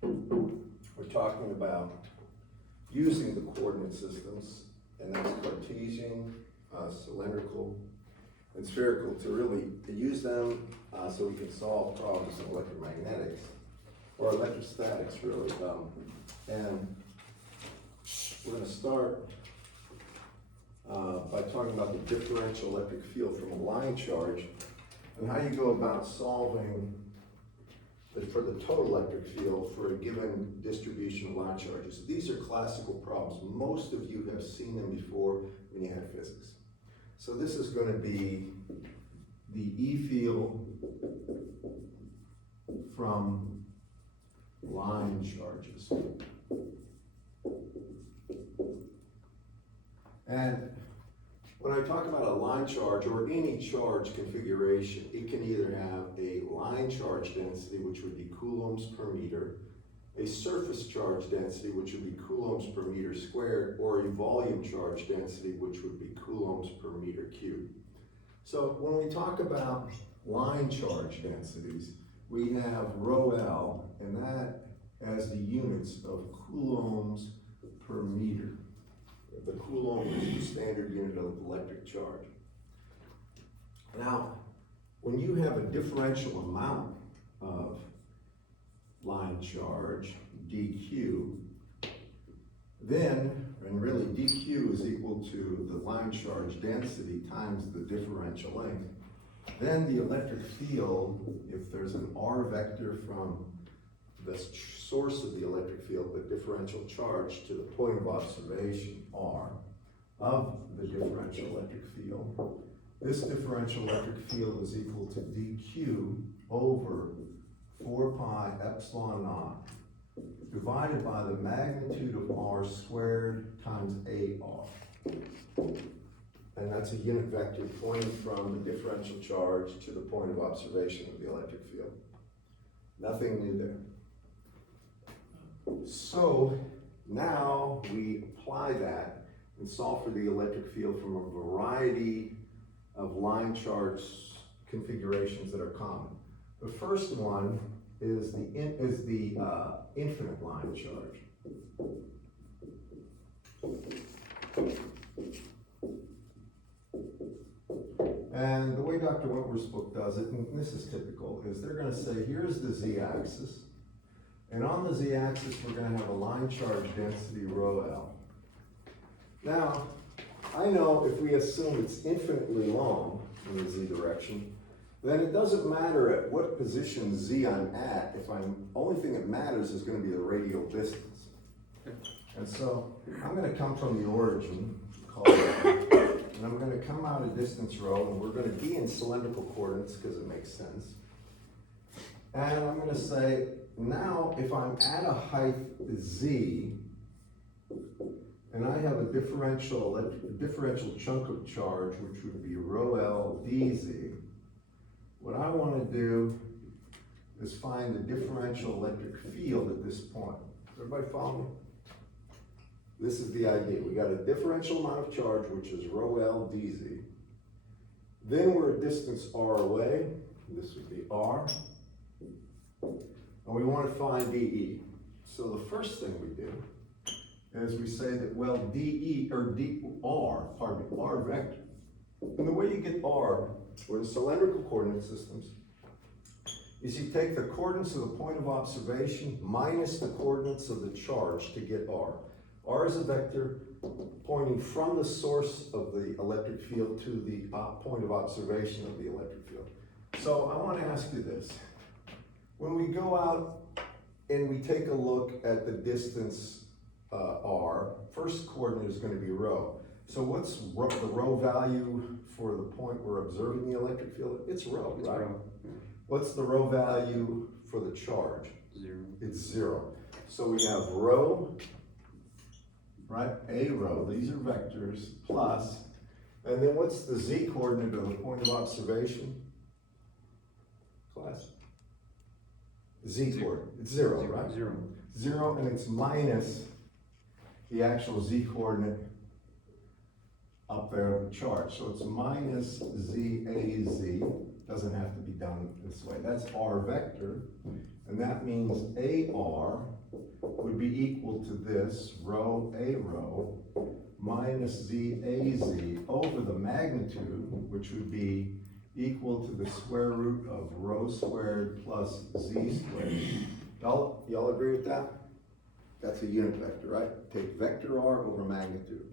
we're talking about using the coordinate systems, and that's Cartesian, cylindrical, and spherical, to use them so we can solve problems in electromagnetics, or electrostatics really. And we're going to start by talking about the differential electric field from a line charge, and how you go about solving for the total electric field for a given distribution of line charges. These are classical problems. Most of you have seen them before when you had physics. So this is going to be the E field from line charges. And when I talk about a line charge or any charge configuration, it can either have a line charge density, which would be coulombs per meter, a surface charge density, which would be coulombs per meter squared, or a volume charge density, which would be coulombs per meter cubed. So when we talk about line charge densities, we have rho L, and that as the units of coulombs per meter. The coulomb is the standard unit of electric charge. Now, when you have a differential amount of line charge, dq, then, and really dq is equal to the line charge density times the differential length, then the electric field, if there's an r vector from the source of the electric field, the differential charge, to the point of observation, r, of the differential electric field, this differential electric field is equal to dq over 4 pi epsilon naught divided by the magnitude of r squared times ar. And that's a unit vector pointing from the differential charge to the point of observation of the electric field. Nothing new there. So now we apply that and solve for the electric field from a variety of line charge configurations that are common. The first one is the infinite line charge. And the way Dr. Wentworth's book does it, and this is typical, is they're going to say, here's the z-axis, and on the z-axis we're going to have a line charge density rho L. Now, I know if we assume it's infinitely long in the z direction, then it doesn't matter at what position z I'm at. Only thing that matters is going to be the radial distance. And so I'm going to come from the origin, and I'm going to come out a distance rho, and we're going to be in cylindrical coordinates because it makes sense. And I'm going to say, now if I'm at a height z, and I have a differential chunk of charge, which would be rho L dz, what I want to do is find the differential electric field at this point. Everybody follow me? This is the idea. We got a differential amount of charge, which is rho L dz. Then we're a distance r away. This would be r. And we want to find dE. So the first thing we do is we say that, well, dE, or r vector. And the way you get r, we're in cylindrical coordinate systems, is you take the coordinates of the point of observation minus the coordinates of the charge to get r. R is a vector pointing from the source of the electric field to the point of observation of the electric field. So I want to ask you this. When we go out and we take a look at the distance r, first coordinate is going to be rho. So what's the rho value for the point we're observing the electric field? It's rho, right? Rho. What's the rho value for the charge? 0. It's 0. So we have rho, right? A rho, these are vectors, plus, and then what's the z coordinate of the point of observation? Class? Z coordinate, it's 0, right? 0. 0, and it's minus the actual z coordinate up there on the chart. So it's minus z a z Doesn't have to be done this way. That's R vector, and that means AR would be equal to this, rho A rho, minus Z A Z over the magnitude, which would be equal to the square root of rho squared plus Z squared. Y'all agree with that? That's a unit vector, right? Take vector R over magnitude.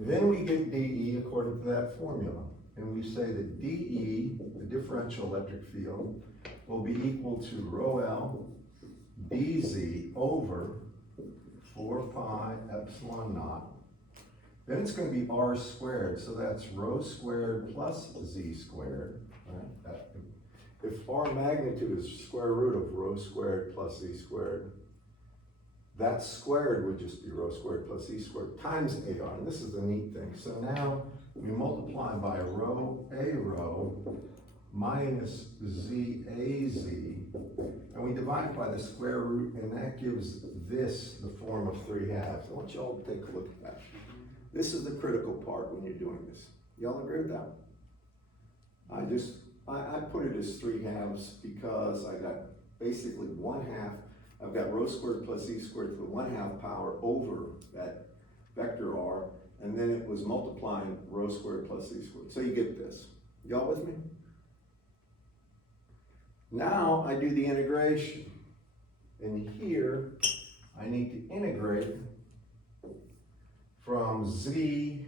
Then we get dE according to that formula. And we say that dE, the differential electric field, will be equal to rho L dZ over 4 pi epsilon naught. Then it's going to be R squared, so that's rho squared plus Z squared. Right? If R magnitude is square root of rho squared plus Z squared, that squared would just be rho squared plus Z squared times AR. And this is the neat thing. So now we multiply by rho A rho minus Z A Z, and we divide by the square root, and that gives this the form of 3 halves. I want you all to take a look at that. This is the critical part when you're doing this. Y'all agree with that? I put it as 3 halves because I got basically 1/2. I've got rho squared plus Z squared to the 1/2 power over that vector R, and then it was multiplying rho squared plus Z squared. So you get this. Y'all with me? Now I do the integration. And here I need to integrate from Z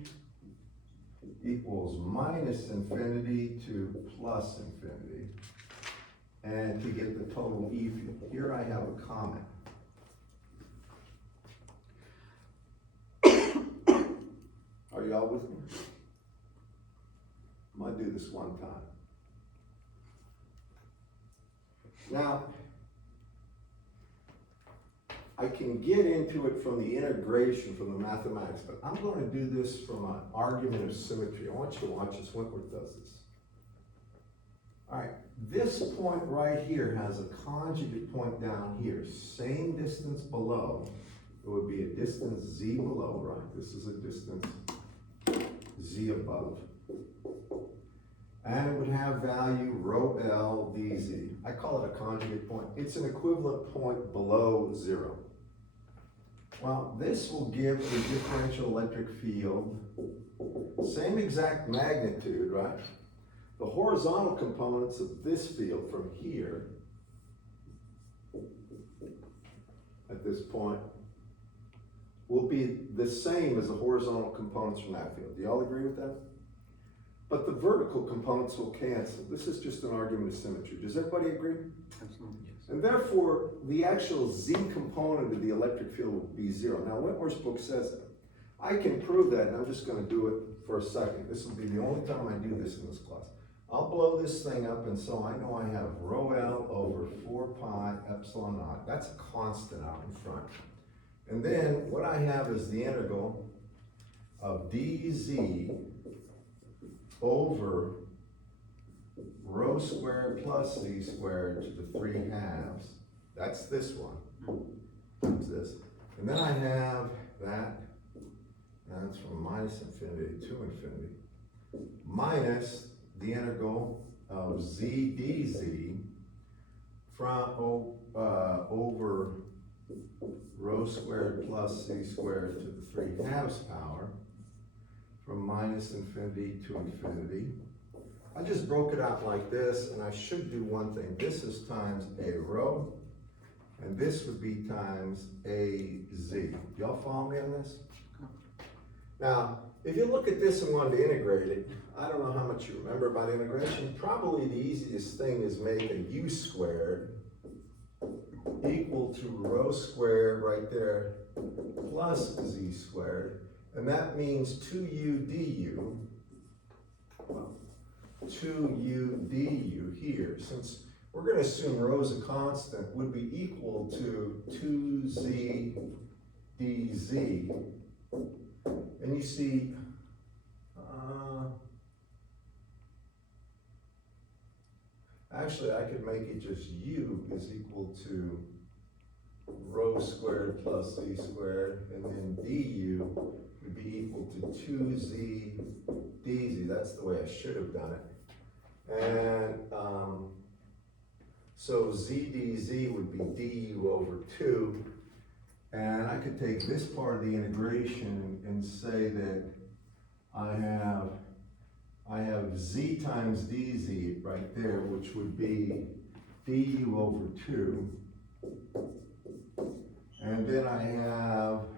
equals minus infinity to plus infinity, and to get the total E field. Here I have a comment. Are y'all with me? I'm gonna do this one time. Now, I can get into it from the integration, from the mathematics, but I'm going to do this from an argument of symmetry. I want you to watch this. Wentworth does this. All right, this point right here has a conjugate point down here, same distance below. It would be a distance Z below, right? This is a distance Z above. And it would have value rho L dZ. I call it a conjugate point. It's an equivalent point below 0. Well, this will give a differential electric field, same exact magnitude, right? The horizontal components of this field from here, at this point, will be the same as the horizontal components from that field. Do y'all agree with that? But the vertical components will cancel. This is just an argument of symmetry. Does everybody agree? Absolutely, yes. And therefore, the actual Z component of the electric field will be 0. Now, Wentworth's book says that. I can prove that, and I'm just going to do it for a second. This will be the only time I do this in this class. I'll blow this thing up, and so I know I have rho L over 4 pi epsilon naught. That's a constant out in front. And then what I have is the integral of dz over rho squared plus z squared to the 3 halves. That's this one, times this. And then I have that, and that's from minus infinity to infinity, minus the integral of z dz from over rho squared plus z squared to the 3 halves power from minus infinity to infinity. I just broke it out like this, and I should do one thing. This is times a rho, and this would be times a z. Y'all follow me on this? Now, if you look at this and wanted to integrate it, I don't know how much you remember about integration. Probably the easiest thing is make a u squared equal to rho squared right there plus z squared, and that means 2u du, well, 2u du here, since we're going to assume rho is a constant, would be equal to 2z dz. And you see, actually I could make it just u is equal to rho squared plus z squared, and then du would be equal to 2z dz. That's the way I should have done it. And so z dz would be du over 2. And I could take this part of the integration and say that I have z times dz right there, which would be du over 2. And then I have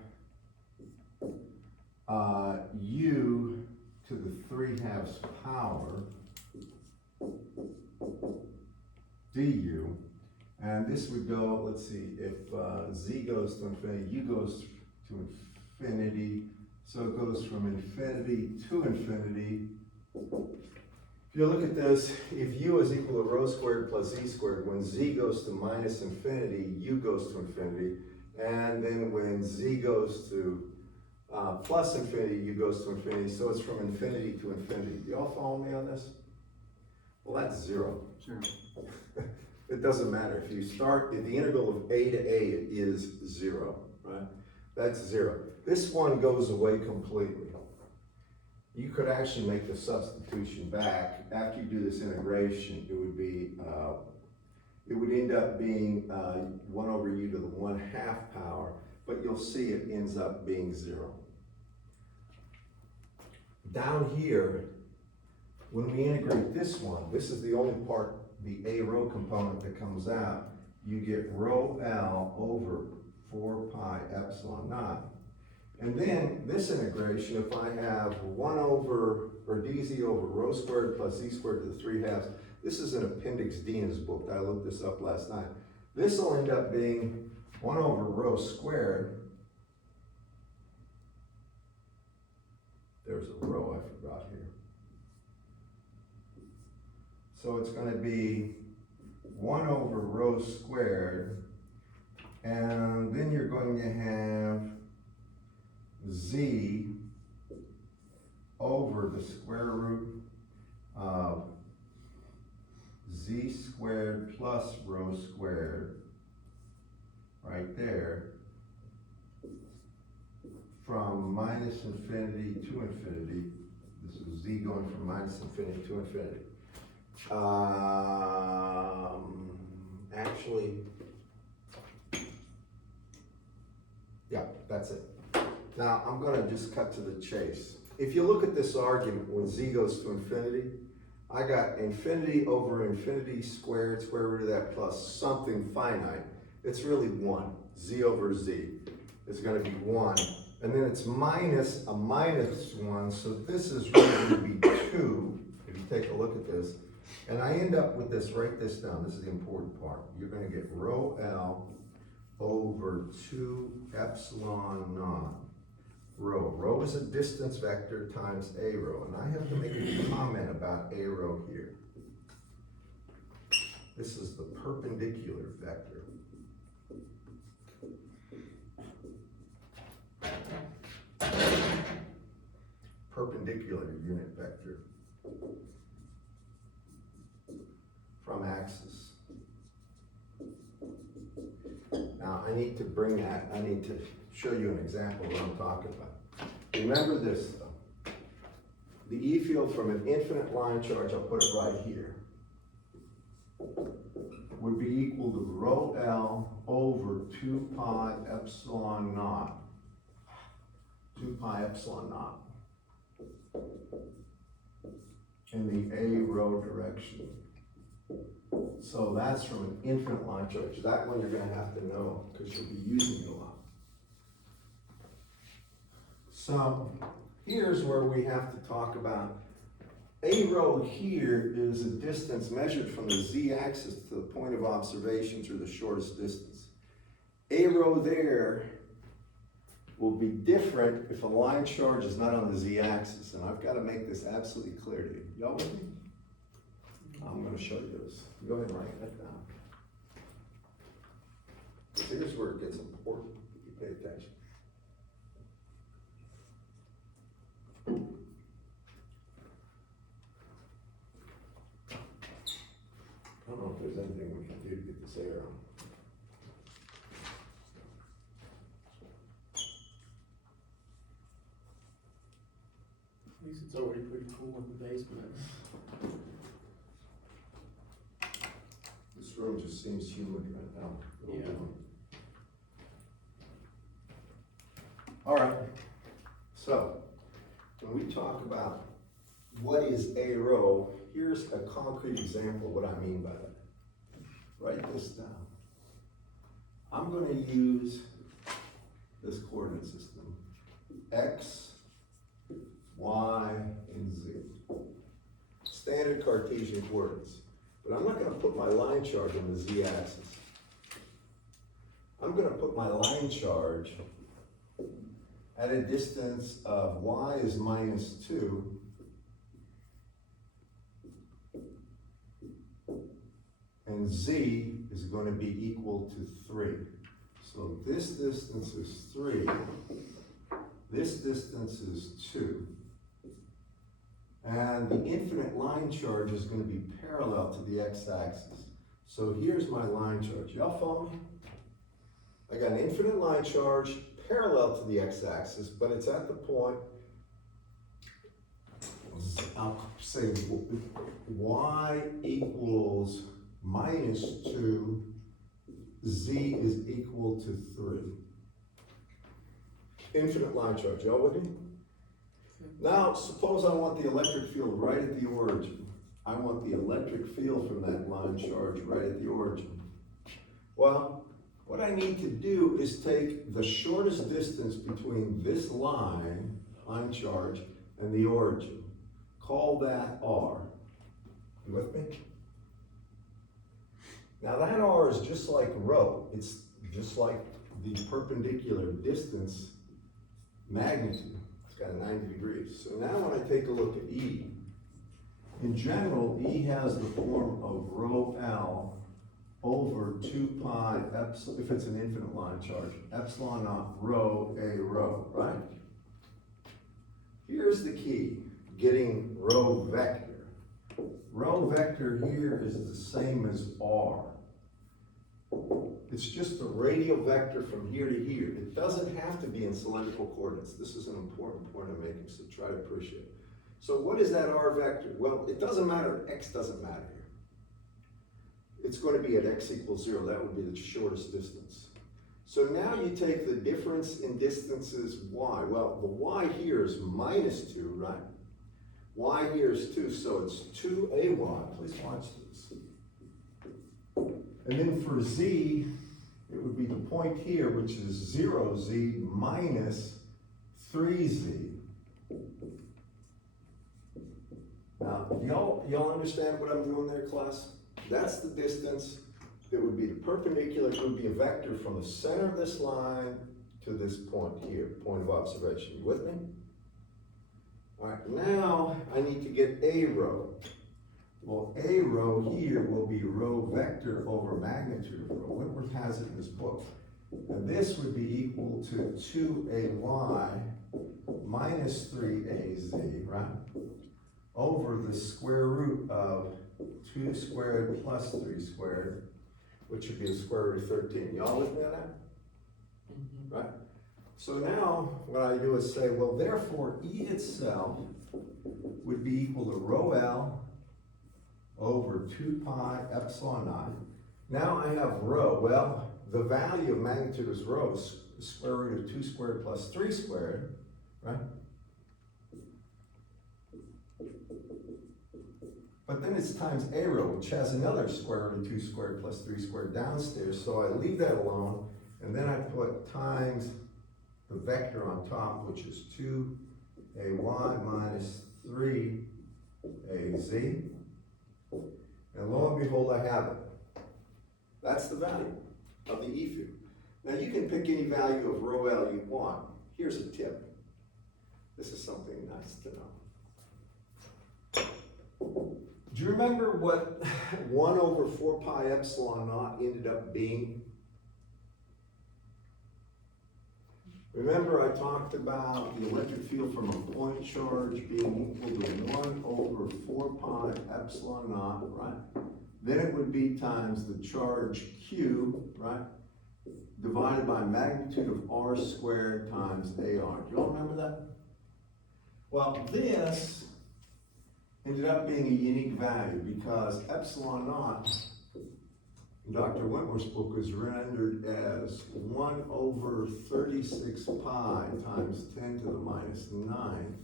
u to the 3/2 power du. And this would go, let's see, if z goes to infinity, u goes to infinity. So it goes from infinity to infinity. If you look at this, if u is equal to rho squared plus z squared, when z goes to minus infinity, u goes to infinity. And then when z goes to plus infinity, u goes to infinity. So it's from infinity to infinity. Do y'all follow me on this? Well, that's 0. Sure. It doesn't matter. If you start, if the integral of a to a is 0, right? That's 0. This one goes away completely. You could actually make the substitution back. After you do this integration, it would be, it would end up being 1 over u to the 1/2 power, but you'll see it ends up being 0. Down here, when we integrate this one, this is the only part, the a rho component that comes out, you get rho L over 4 pi epsilon naught. And then this integration, if I have 1 over, or dz over rho squared plus z squared to the 3/2, this is an Appendix D in his book. I looked this up last night. This will end up being 1 over rho squared. There's a rho I forgot here. So it's going to be 1 over rho squared, and then you're going to have z over the square root of z squared plus rho squared, right there, from minus infinity to infinity. This is z going from minus infinity to infinity. Actually, yeah, that's it. Now, I'm going to just cut to the chase. If you look at this argument, when z goes to infinity, I got infinity over infinity squared, square root of that plus something finite. It's really 1, z over z. It's going to be 1. And then it's minus a minus 1, so this is really going to be 2, if you take a look at this. And I end up with this, write this down, this is the important part. You're going to get rho L over 2 epsilon naught rho. Rho is a distance vector times a rho, and I have to make a comment about a rho here. This is the perpendicular vector. Perpendicular unit vector from axis. Now I need to bring that, I need to show you an example of what I'm talking about. Remember this though. The E field from an infinite line charge, I'll put it right here, would be equal to rho L over 2 pi epsilon naught. 2 pi epsilon naught in the a rho direction. So that's from an infinite line charge. That one you're going to have to know because you'll be using it a lot. So here's where we have to talk about a rho here is a distance measured from the z-axis to the point of observation through the shortest distance. A rho there will be different if a line charge is not on the z-axis, and I've got to make this absolutely clear to you. Y'all with me? I'm going to show you this. Go ahead and write that down. Here's where it gets important. You pay attention. I don't know if there's anything we can do to get this air on. least it's already pretty cool in the basement. This room just seems humid right now. Yeah. All right, so when we talk about what is a row, here's a concrete example of what I mean by that. Write this down. I'm gonna use this coordinate system, X, Y, and Z. Standard Cartesian coordinates. But I'm not gonna put my line charge on the Z axis. I'm gonna put my line charge at a distance of Y is -2, and Z is going to be equal to 3. So this distance is 3, this distance is 2, and the infinite line charge is going to be parallel to the x-axis. So here's my line charge. Y'all follow me? I got an infinite line charge parallel to the x-axis, but it's at the point, I'll say y equals -2, z is equal to 3. Infinite line charge, y'all with me? Now, suppose I want the electric field right at the origin. I want the electric field from that line charge right at the origin. Well, what I need to do is take the shortest distance between this line charge, and the origin. Call that R. You with me? Now that R is just like rho. It's just like the perpendicular distance magnitude. It's got 90 degrees. So now when I take a look at E, in general, E has the form of rho L over 2 pi epsilon, if it's an infinite line charge, epsilon naught rho A rho, right? Here's the key, getting rho vector. Rho vector here is the same as R. It's just the radial vector from here to here. It doesn't have to be in cylindrical coordinates. This is an important point I'm making, so try to appreciate it. So what is that R vector? Well, it doesn't matter, X doesn't matter here. It's going to be at X equals 0, that would be the shortest distance. So now you take the difference in distances Y. Well, the Y here is -2, right? Y here is 2, so it's 2AY. Please watch this. And then for Z, it would be the point here, which is 0Z minus 3Z. Now, y'all understand what I'm doing there, class? That's the distance. It would be the perpendicular. It would be a vector from the center of this line to this point here, point of observation. You with me? All right, now I need to get A rho. Well, A rho here will be rho vector over magnitude of rho. Whitworth has it in his book. And this would be equal to 2AY minus 3AZ, right? Over the square root of 2 squared plus 3 squared, which would be the square root of 13. Y'all with me on that? Mm-hmm. Right? So now what I do is say, well, therefore E itself would be equal to rho L over 2 pi epsilon naught. Now I have rho. Well, the value of magnitude is rho, square root of 2 squared plus 3 squared, right? But then it's times A rho, which has another square root of 2 squared plus 3 squared downstairs. So I leave that alone, and then I put times the vector on top, which is 2AY minus 3AZ. And lo and behold, I have it. That's the value of the E field. Now you can pick any value of rho L you want. Here's a tip. This is something nice to know. Do you remember what 1 over 4 pi epsilon naught ended up being? Remember I talked about the electric field from a point charge being equal to 1 over 4 pi epsilon naught, right? Then it would be times the charge Q, right? Divided by magnitude of R squared times AR. Do you all remember that? Well, this ended up being a unique value because epsilon naught, in Dr. Wentworth's book, was rendered as 1/36 pi times 10 to the minus 9,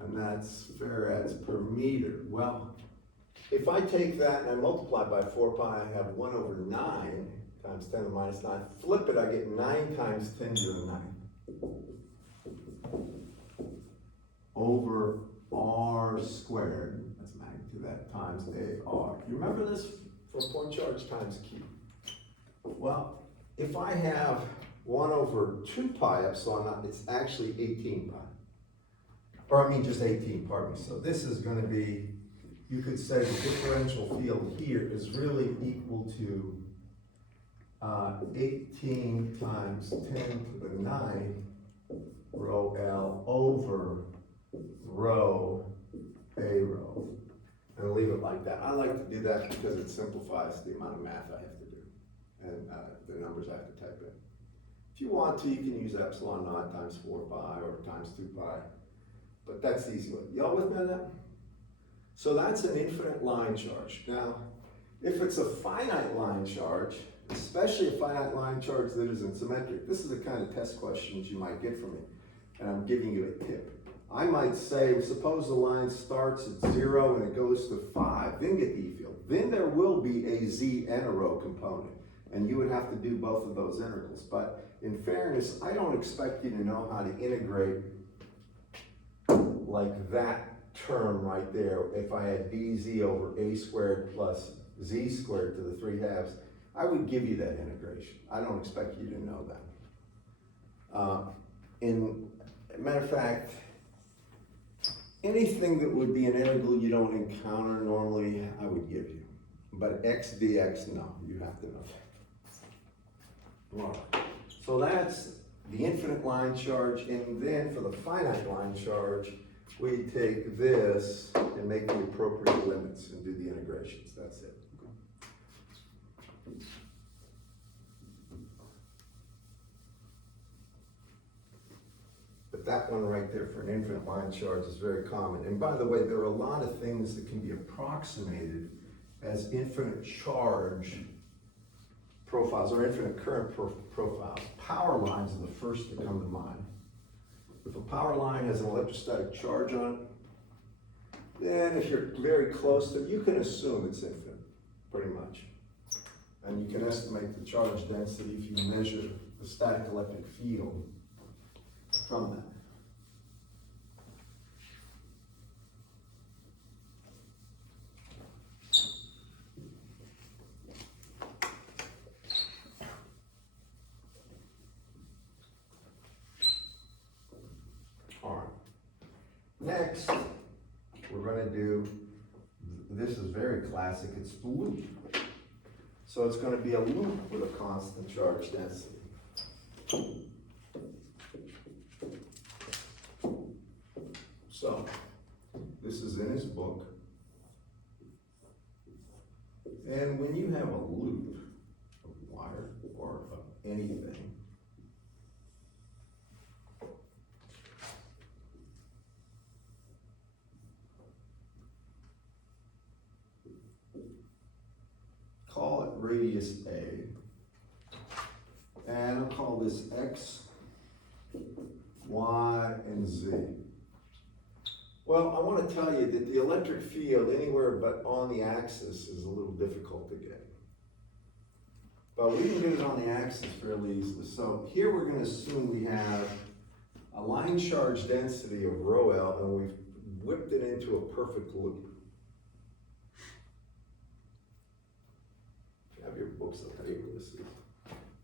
and that's farads per meter. Well, if I take that and I multiply by 4 pi, I have 1/9 times 10 to the minus 9. Flip it, I get 9 times 10 to the 9 over r squared, that's magnitude of that, times AR. You remember this for point charge times Q? Well, if I have 1/2 pi epsilon naught, it's actually 18 pi. Or I mean just 18, pardon me. So this is gonna be, you could say the differential field here is really equal to 18 times 10 to the 9 rho L over rho A rho. And leave it like that. I like to do that because it simplifies the amount of math I have to do and the numbers I have to type in. If you want to, you can use epsilon naught times 4 pi or times 2 pi, but that's the easy way. Y'all with me on that? So that's an infinite line charge. Now, if it's a finite line charge, especially a finite line charge that isn't symmetric, this is the kind of test questions you might get from me, and I'm giving you a tip. I might say, suppose the line starts at 0 and it goes to 5, then get the E field. Then there will be a Z and a rho component, and you would have to do both of those integrals. But in fairness, I don't expect you to know how to integrate like that term right there. If I had dz over a squared plus z squared to the 3/2, I would give you that integration. I don't expect you to know that. Matter of fact, anything that would be an integral you don't encounter normally, I would give you. But x dx, no, you have to know that. All right. So that's the infinite line charge, and then for the finite line charge, we take this and make the appropriate limits and do the integrations. That's it. But that one right there for an infinite line charge is very common. And by the way, there are a lot of things that can be approximated as infinite charge profiles or infinite current profiles. Power lines are the first to come to mind. If a power line has an electrostatic charge on it, then if you're very close to it, you can assume it's infinite, pretty much. And you can estimate the charge density if you measure the static electric field from that. All right. Next, we're going to do, this is very classic, it's the loop. So it's going to be a loop with a constant charge density. So, this is in his book. And when you have a loop of wire or of anything, call it radius A, and I'll call this X, Y, and Z. Well, I want to tell you that the electric field anywhere but on the axis is a little difficult to get. But we can get it on the axis fairly easily. So here we're going to assume we have a line charge density of rho L, and we've whipped it into a perfect loop. If you have your books, I'll tell you what this is.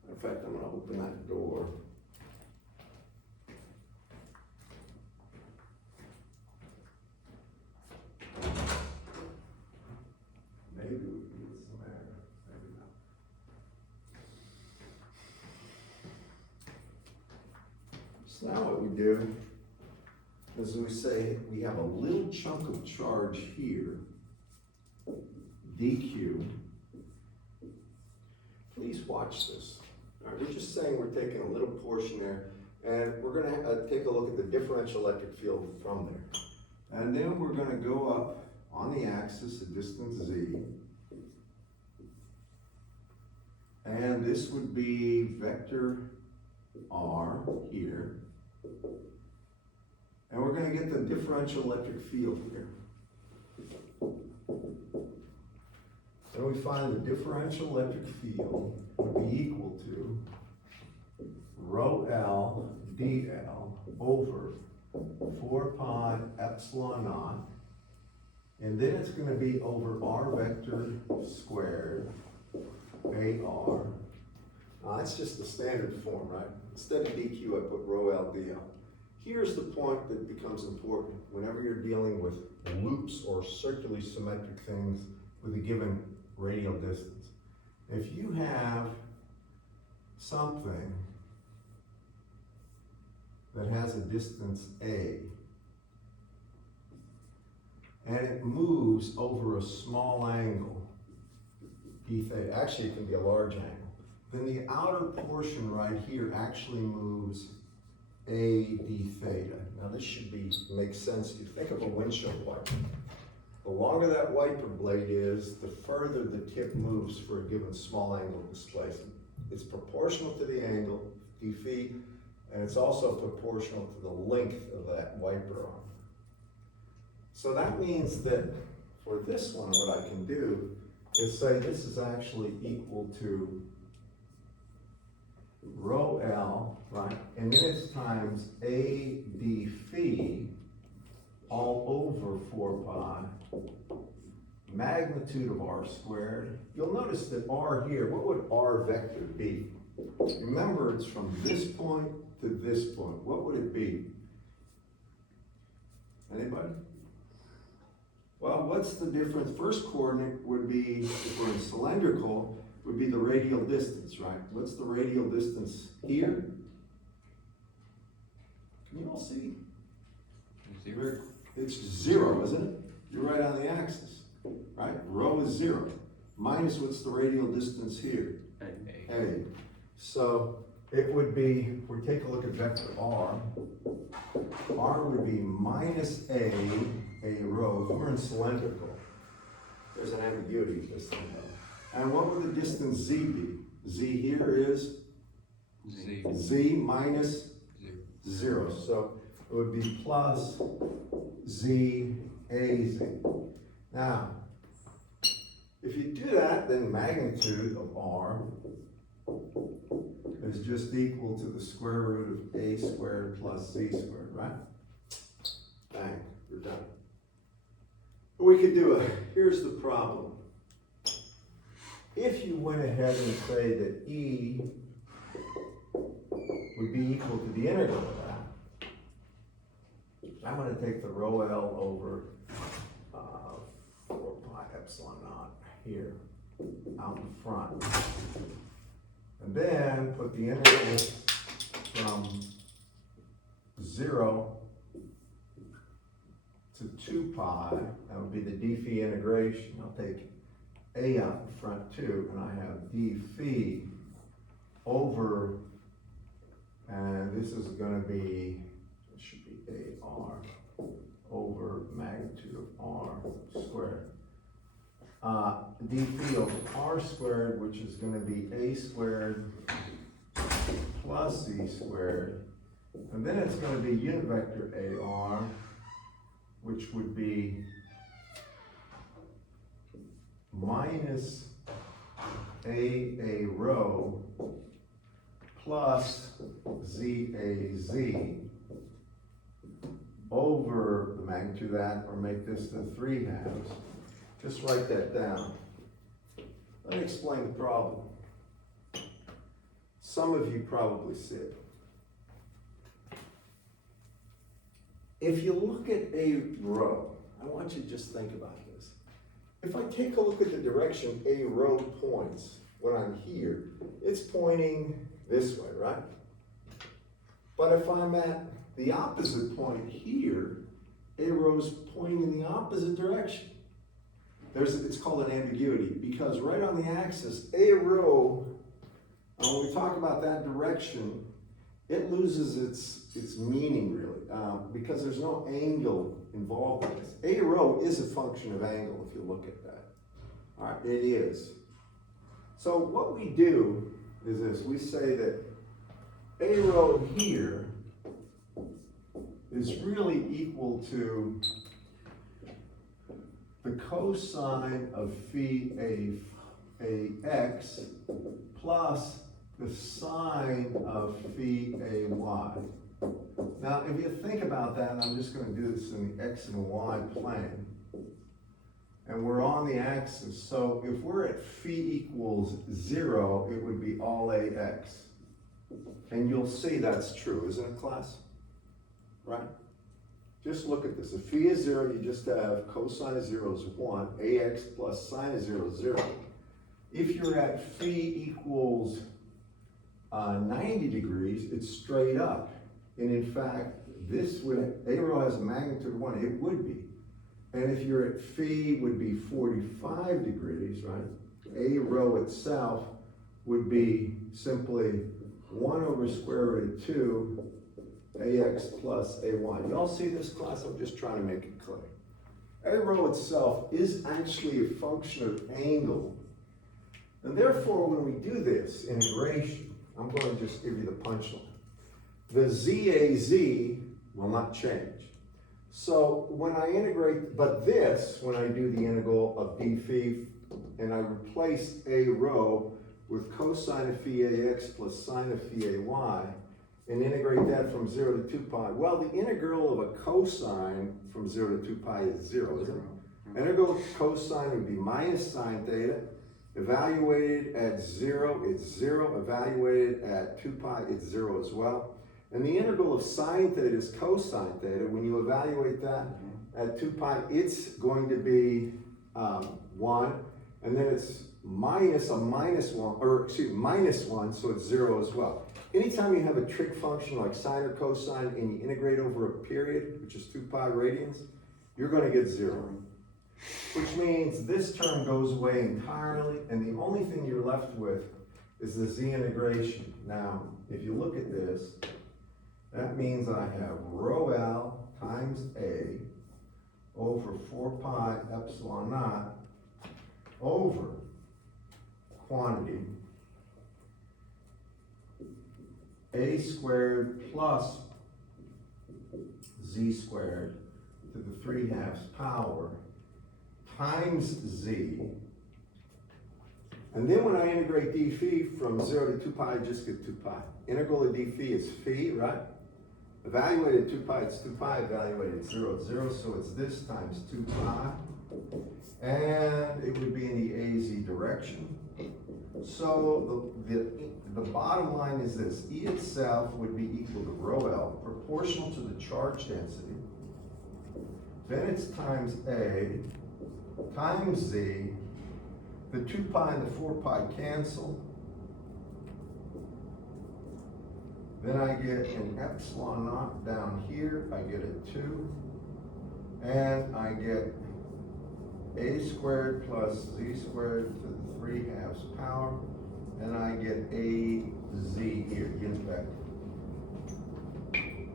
In fact, I'm going to open that door. Maybe we can get some air, maybe not. So now what we do is we say we have a little chunk of charge here, dq. Please watch this. All right, we're just saying we're taking a little portion there, And we're gonna take a look at the differential electric field from there. And then we're gonna go up on the axis a distance z. And this would be vector r here. And we're gonna get the differential electric field here. And we find the differential electric field would be equal to rho L dl over 4 pi epsilon naught. And then it's gonna be over r vector squared AR. Now that's just the standard form, right? Instead of dq, I put rho L dl. Here's the point that becomes important whenever you're dealing with loops or circularly symmetric things with a given radial distance. If you have something that has a distance a, and it moves over a small angle, d theta, actually it can be a large angle, then the outer portion right here actually moves a d theta. Now this should make sense if you think of a windshield wiper. The longer that wiper blade is, the further the tip moves for a given small angle displacement. It's proportional to the angle, d phi, and it's also proportional to the length of that wiper arm. So that means that for this one, what I can do is say this is actually equal to rho L, right? And then it's times a d phi all over 4 pi, magnitude of r squared. You'll notice that r here, what would r vector be? Remember, it's from this point to this point. What would it be? Anybody? Well, what's the difference? First coordinate would be, if we're in cylindrical, would be the radial distance, right? What's the radial distance here? Can you all see? 0. It's 0, isn't it? You're right on the axis, right? Rho is 0. Minus what's the radial distance here? A. So it would be, if we take a look at vector r, r would be minus a rho. If we're in cylindrical, there's an ambiguity to this thing though. And what would the distance z be? Z here is z minus 0. So it would be plus z az. Now, if you do that, then magnitude of r is just equal to the square root of a squared plus z squared, right? Bang, you're done. But we could do here's the problem. If you went ahead and say that e would be equal to the integral of that, I'm going to take the rho L over 4 pi epsilon naught here out in front. And then put the integral from 0 to 2 pi, that would be the d phi integration. I'll take a out in front too, and I have d phi over, and this is going to be, it should be ar over magnitude of r squared. D phi over r squared, which is going to be a squared plus z squared, and then it's going to be unit vector ar, which would be minus a rho plus z a z over the magnitude of that, or make this the 3/2. Just write that down. Let me explain the problem. Some of you probably see it. If you look at a rho, I want you to just think about this. If I take a look at the direction a rho points when I'm here, it's pointing this way, right? But if I'm at the opposite point here, a rho's pointing in the opposite direction. It's called an ambiguity, because right on the axis, a rho, when we talk about that direction, it loses its meaning really, because there's no angle involved in this. A rho is a function of angle if you look at that. All right, it is. So what we do is this, we say that A rho here is really equal to the cosine of phi a x plus the sine of phi a y. Now, if you think about that, and I'm just going to do this in the x and y plane, and we're on the axis, so if we're at phi equals 0, it would be all ax. And you'll see that's true, isn't it, class? Right? Just look at this. If phi is 0, you just have cosine of 0 is 1, ax plus sine of 0 is 0. If you're at phi equals 90 degrees, it's straight up. And in fact, this would, A rho has a magnitude of 1, it would be. And if you're at phi would be 45 degrees, right? A rho itself would be simply 1 over square root of 2 ax plus ay. You all see this, class? I'm just trying to make it clear. A rho itself is actually a function of angle. And therefore, when we do this integration, I'm going to just give you the punchline. The ZAZ will not change. So when I integrate, but this, when I do the integral of d phi, and I replace A rho with cosine of phi ax plus sine of phi ay, and integrate that from 0 to 2 pi. Well, the integral of a cosine from 0 to 2 pi is 0, isn't it? Integral of cosine would be minus sine theta. Evaluated at 0, it's 0. Evaluated at 2 pi, it's 0 as well. And the integral of sine theta is cosine theta. When you evaluate that at 2 pi, it's going to be 1. And then it's minus a minus 1, or excuse me, minus 1, so it's 0 as well. Anytime you have a trig function like sine or cosine and you integrate over a period, which is 2 pi radians, you're going to get 0. Which means this term goes away entirely, and the only thing you're left with is the z integration. Now, if you look at this, that means I have rho L times A over 4 pi epsilon naught over quantity A squared plus Z squared to the 3/2 power times Z. And then when I integrate d phi from 0 to 2 pi, I just get 2 pi. Integral of d phi is phi, right? Evaluated 2 pi, it's 2 pi. Evaluated 0, it's 0. So it's this times 2 pi. And it would be in the AZ direction. So the bottom line is this. E itself would be equal to rho L, proportional to the charge density. Then it's times A times Z. The 2 pi and the 4 pi cancel. Then I get an epsilon naught down here. I get a 2. And I get A squared plus Z squared to the 3/2 power. And I get AZ here, get back.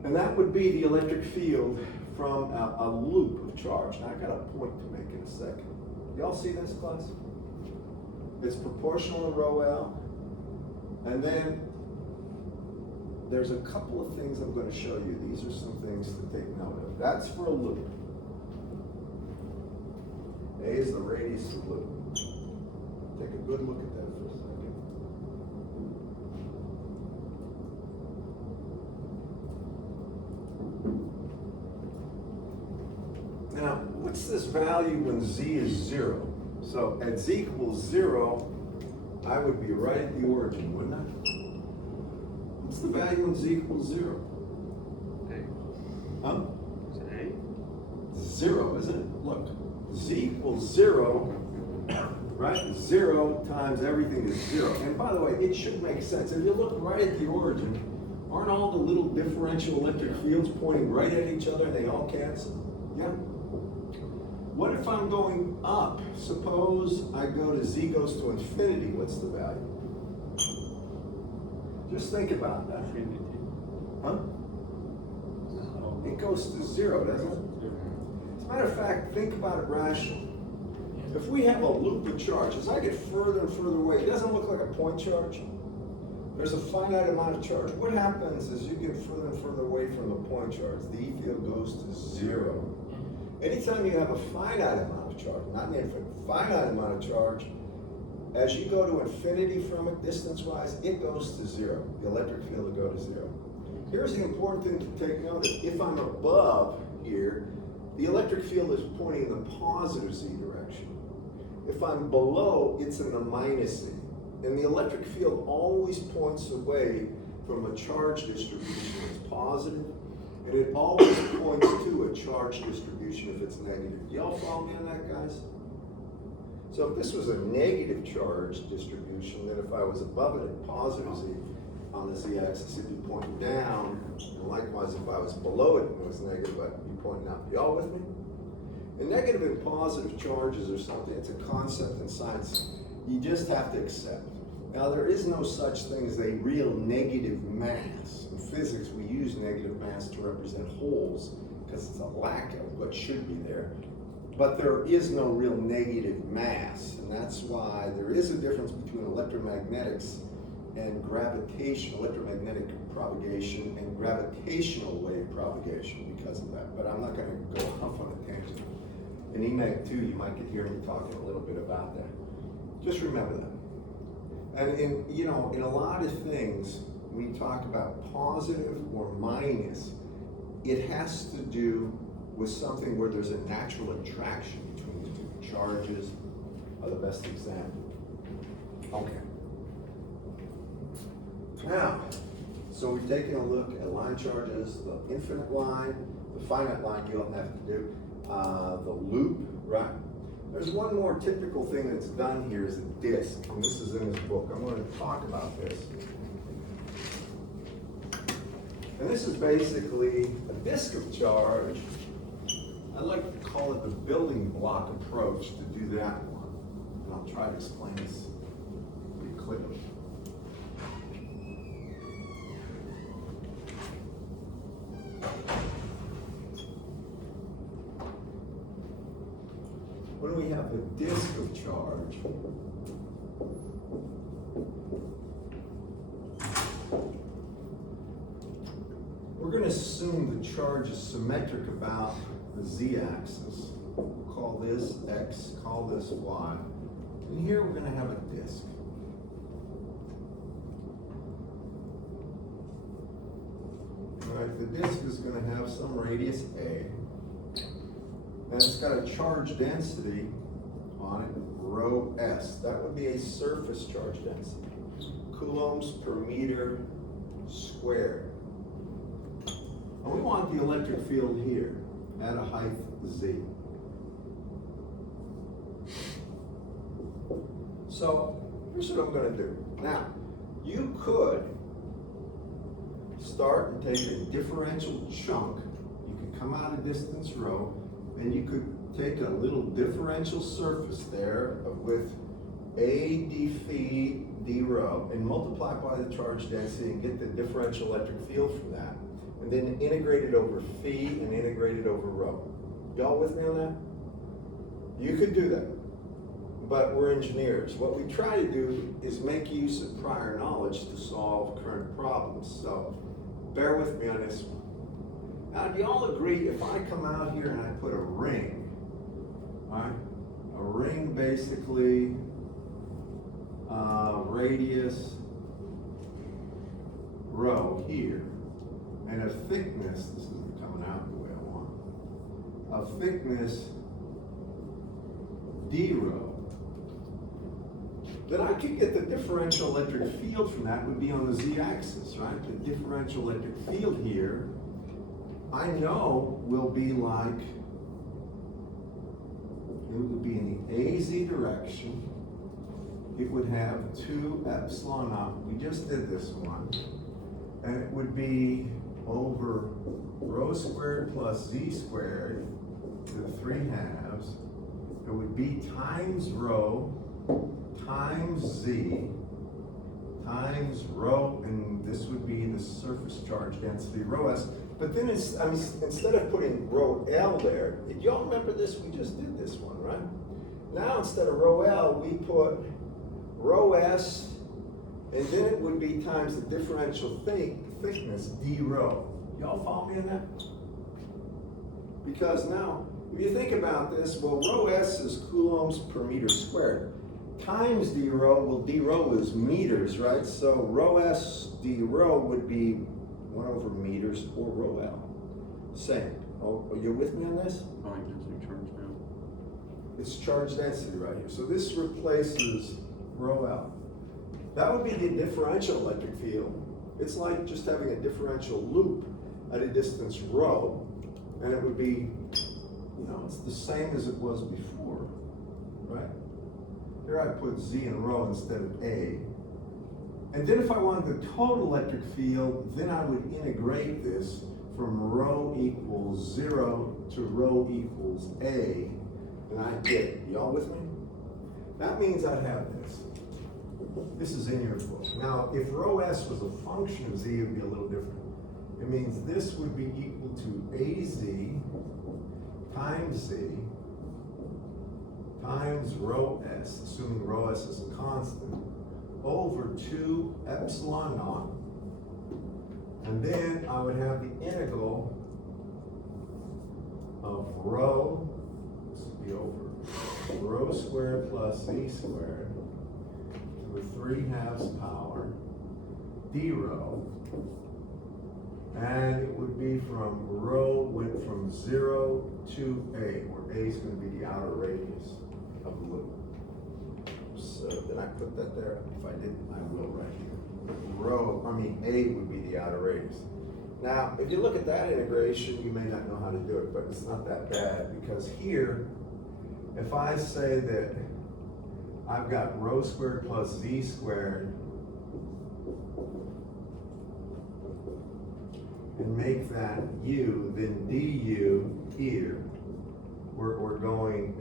And that would be the electric field from a loop of charge. Now I got a point to make in a second. Y'all see this, class? It's proportional to rho L. And then there's a couple of things I'm going to show you. These are some things to take note of. That's for a loop. A is the radius of the loop. Take a good look at that for a second. Now, what's this value when z is 0? So at z equals 0, I would be right at the origin, wouldn't I? What's the value when z equals 0? Huh? Is it A? 0, isn't it? Look, z equals 0, right? 0 times everything is 0. And by the way, it should make sense. If you look right at the origin, aren't all the little differential electric fields pointing right at each other and they all cancel? Yeah. What if I'm going up? Suppose I go to z goes to infinity. What's the value? Just think about that. Huh? It goes to zero, doesn't it? As a matter of fact, think about it rationally. If we have a loop of charge, as I get further and further away, it doesn't look like a point charge. There's a finite amount of charge. What happens as you get further and further away from the point charge? The E field goes to zero. Anytime you have a finite amount of charge, not an infinite, finite amount of charge, as you go to infinity from it, distance-wise, it goes to zero. The electric field will go to zero. Here's the important thing to take note of. If I'm above here, the electric field is pointing in the positive Z direction. If I'm below, it's in the minus Z. And the electric field always points away from a charge distribution that's positive, and it always points to a charge distribution if it's negative. Y'all follow me on that, guys? So if this was a negative charge distribution, then if I was above it at positive Z, on the Z-axis, it'd be pointing down, and likewise, if I was below it and it was negative, I'd be pointing up. Y'all with me? And negative and positive charges or something, it's a concept in science you just have to accept. Now, there is no such thing as a real negative mass. In physics, we use negative mass to represent holes because it's a lack of what should be there. But there is no real negative mass, and that's why there is a difference between electromagnetics and electromagnetic propagation and gravitational wave propagation because of that. But I'm not going to go off on a tangent. In EMAG 2, you might hear me talking a little bit about that. Just remember that. And in a lot of things, when you talk about positive or minus, it has to do with something where there's a natural attraction between the two. Charges are the best example. Okay. Now, so we've taken a look at line charges, the infinite line, the finite line you don't have to do, the loop, right? There's one more typical thing that's done here is a disk, and this is in this book. I'm going to talk about this. And this is basically a disk of charge. I like to call it the building block approach to do that one. And I'll try to explain this pretty clearly. When we have a disk of charge, we're going to assume the charge is symmetric about the Z-axis. We'll call this X, call this Y. And here we're going to have a disk. All right, the disk is going to have some radius A. And it's got a charge density on it, rho S. That would be a surface charge density. Coulombs per meter squared. And we want the electric field here at a height Z. So here's what I'm going to do. Now, you could start and take a differential chunk. You could come out a distance rho, and you could take a little differential surface there with A d phi d rho and multiply by the charge density and get the differential electric field from that. And then integrate it over phi and integrate it over rho. Y'all with me on that? You could do that, but we're engineers. What we try to do is make use of prior knowledge to solve current problems. So bear with me on this one. Now, do y'all agree if I come out here and I put a ring, all right? A ring basically, radius rho here, and a thickness, this isn't coming out the way I want, a thickness d rho, then I could get the differential electric field from that would be on the z-axis, right? The differential electric field here, I know will be like, it would be in the AZ direction. It would have 2 epsilon naught. We just did this one. And it would be over rho squared plus z squared to the 3/2. It would be times rho times z times rho, and this would be the surface charge density, rho s. But then instead of putting rho L there, y'all remember this? We just did this one, right? Now instead of rho L, we put rho s, and then it would be times the differential thickness, d rho. Y'all follow me on that? Because now, if you think about this, well, rho s is coulombs per meter squared. Times d rho, well, d rho is meters, right? So rho s d rho would be 1 over meters or rho L. Same. Oh, are you with me on this? Line density charge now. It's charge density right here. So this replaces rho L. That would be the differential electric field. It's like just having a differential loop at a distance rho, and it would be, you know, it's the same as it was before, right? Here I put Z and rho instead of A. And then if I wanted the total electric field, then I would integrate this from rho equals 0 to rho equals A, and I get, y'all with me? That means I'd have this. This is in your book. Now, if rho s was a function of z, it would be a little different. It means this would be equal to az times z times rho s, assuming rho s is a constant, over 2 epsilon naught. And then I would have the integral of rho, this would be over rho squared plus z squared to the 3/2 power d rho. And it would be from rho went from 0 to A, where A is going to be the outer radius of the loop. So did I put that there? If I didn't, I will right here. A would be the outer radius. Now, if you look at that integration, you may not know how to do it, but it's not that bad, because here, if I say that I've got rho squared plus z squared, and make that u, then du here, we're going,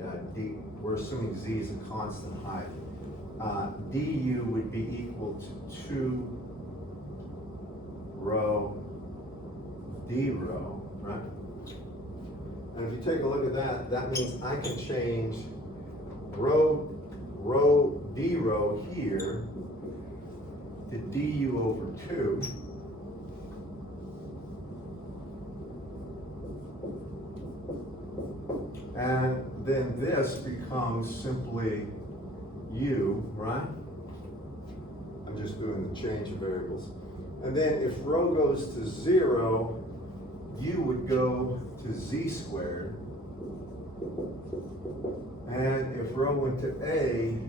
we're assuming z is a constant height. Du would be equal to 2 rho d rho, right? And if you take a look at that, that means I can change rho d rho here to du over 2. And then this becomes simply u, right? I'm just doing the change of variables. And then if rho goes to 0, u would go to z squared. And if rho went to A,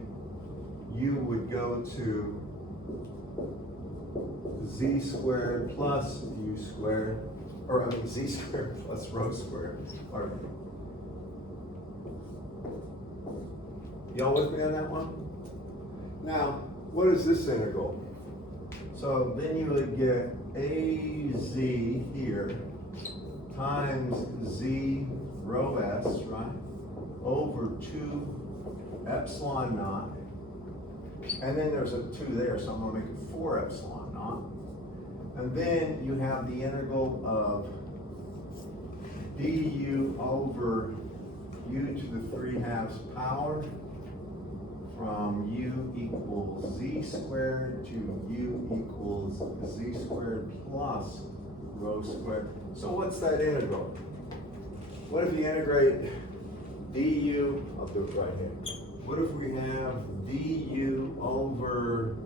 u would go to z squared plus u squared, or I mean z squared plus rho squared. Or, y'all with me on that one? Now, what is this integral? So then you would get AZ here times Z rho S, right? Over 2 epsilon naught. And then there's a 2 there, so I'm gonna make it 4 epsilon naught. And then you have the integral of du over u to the 3/2 power from u equals z squared to u equals z squared plus rho squared. So what's that integral? What if you integrate du, I'll do it right here. What if we have du over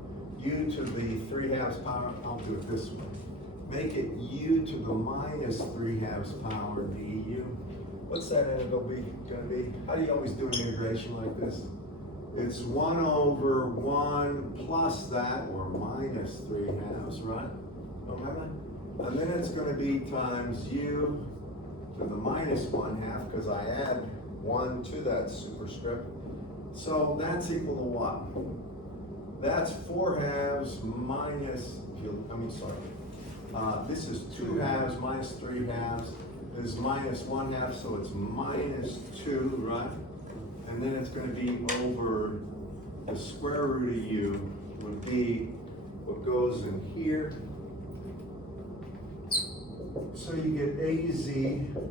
u to the 3/2 power? I'll do it this way. Make it u to the minus 3/2 power du. What's that integral gonna be? How do you always do an integration like this? It's 1 over 1 plus that, or minus 3/2, right? Remember? And then it's going to be times u to the minus 1/2, because I add 1 to that superscript. So that's equal to what? That's 4/2 minus, this is 2/2 minus 3/2. This is minus 1/2, so it's minus 2, right? And then it's going to be over the square root of u would be what goes in here. So you get AZ,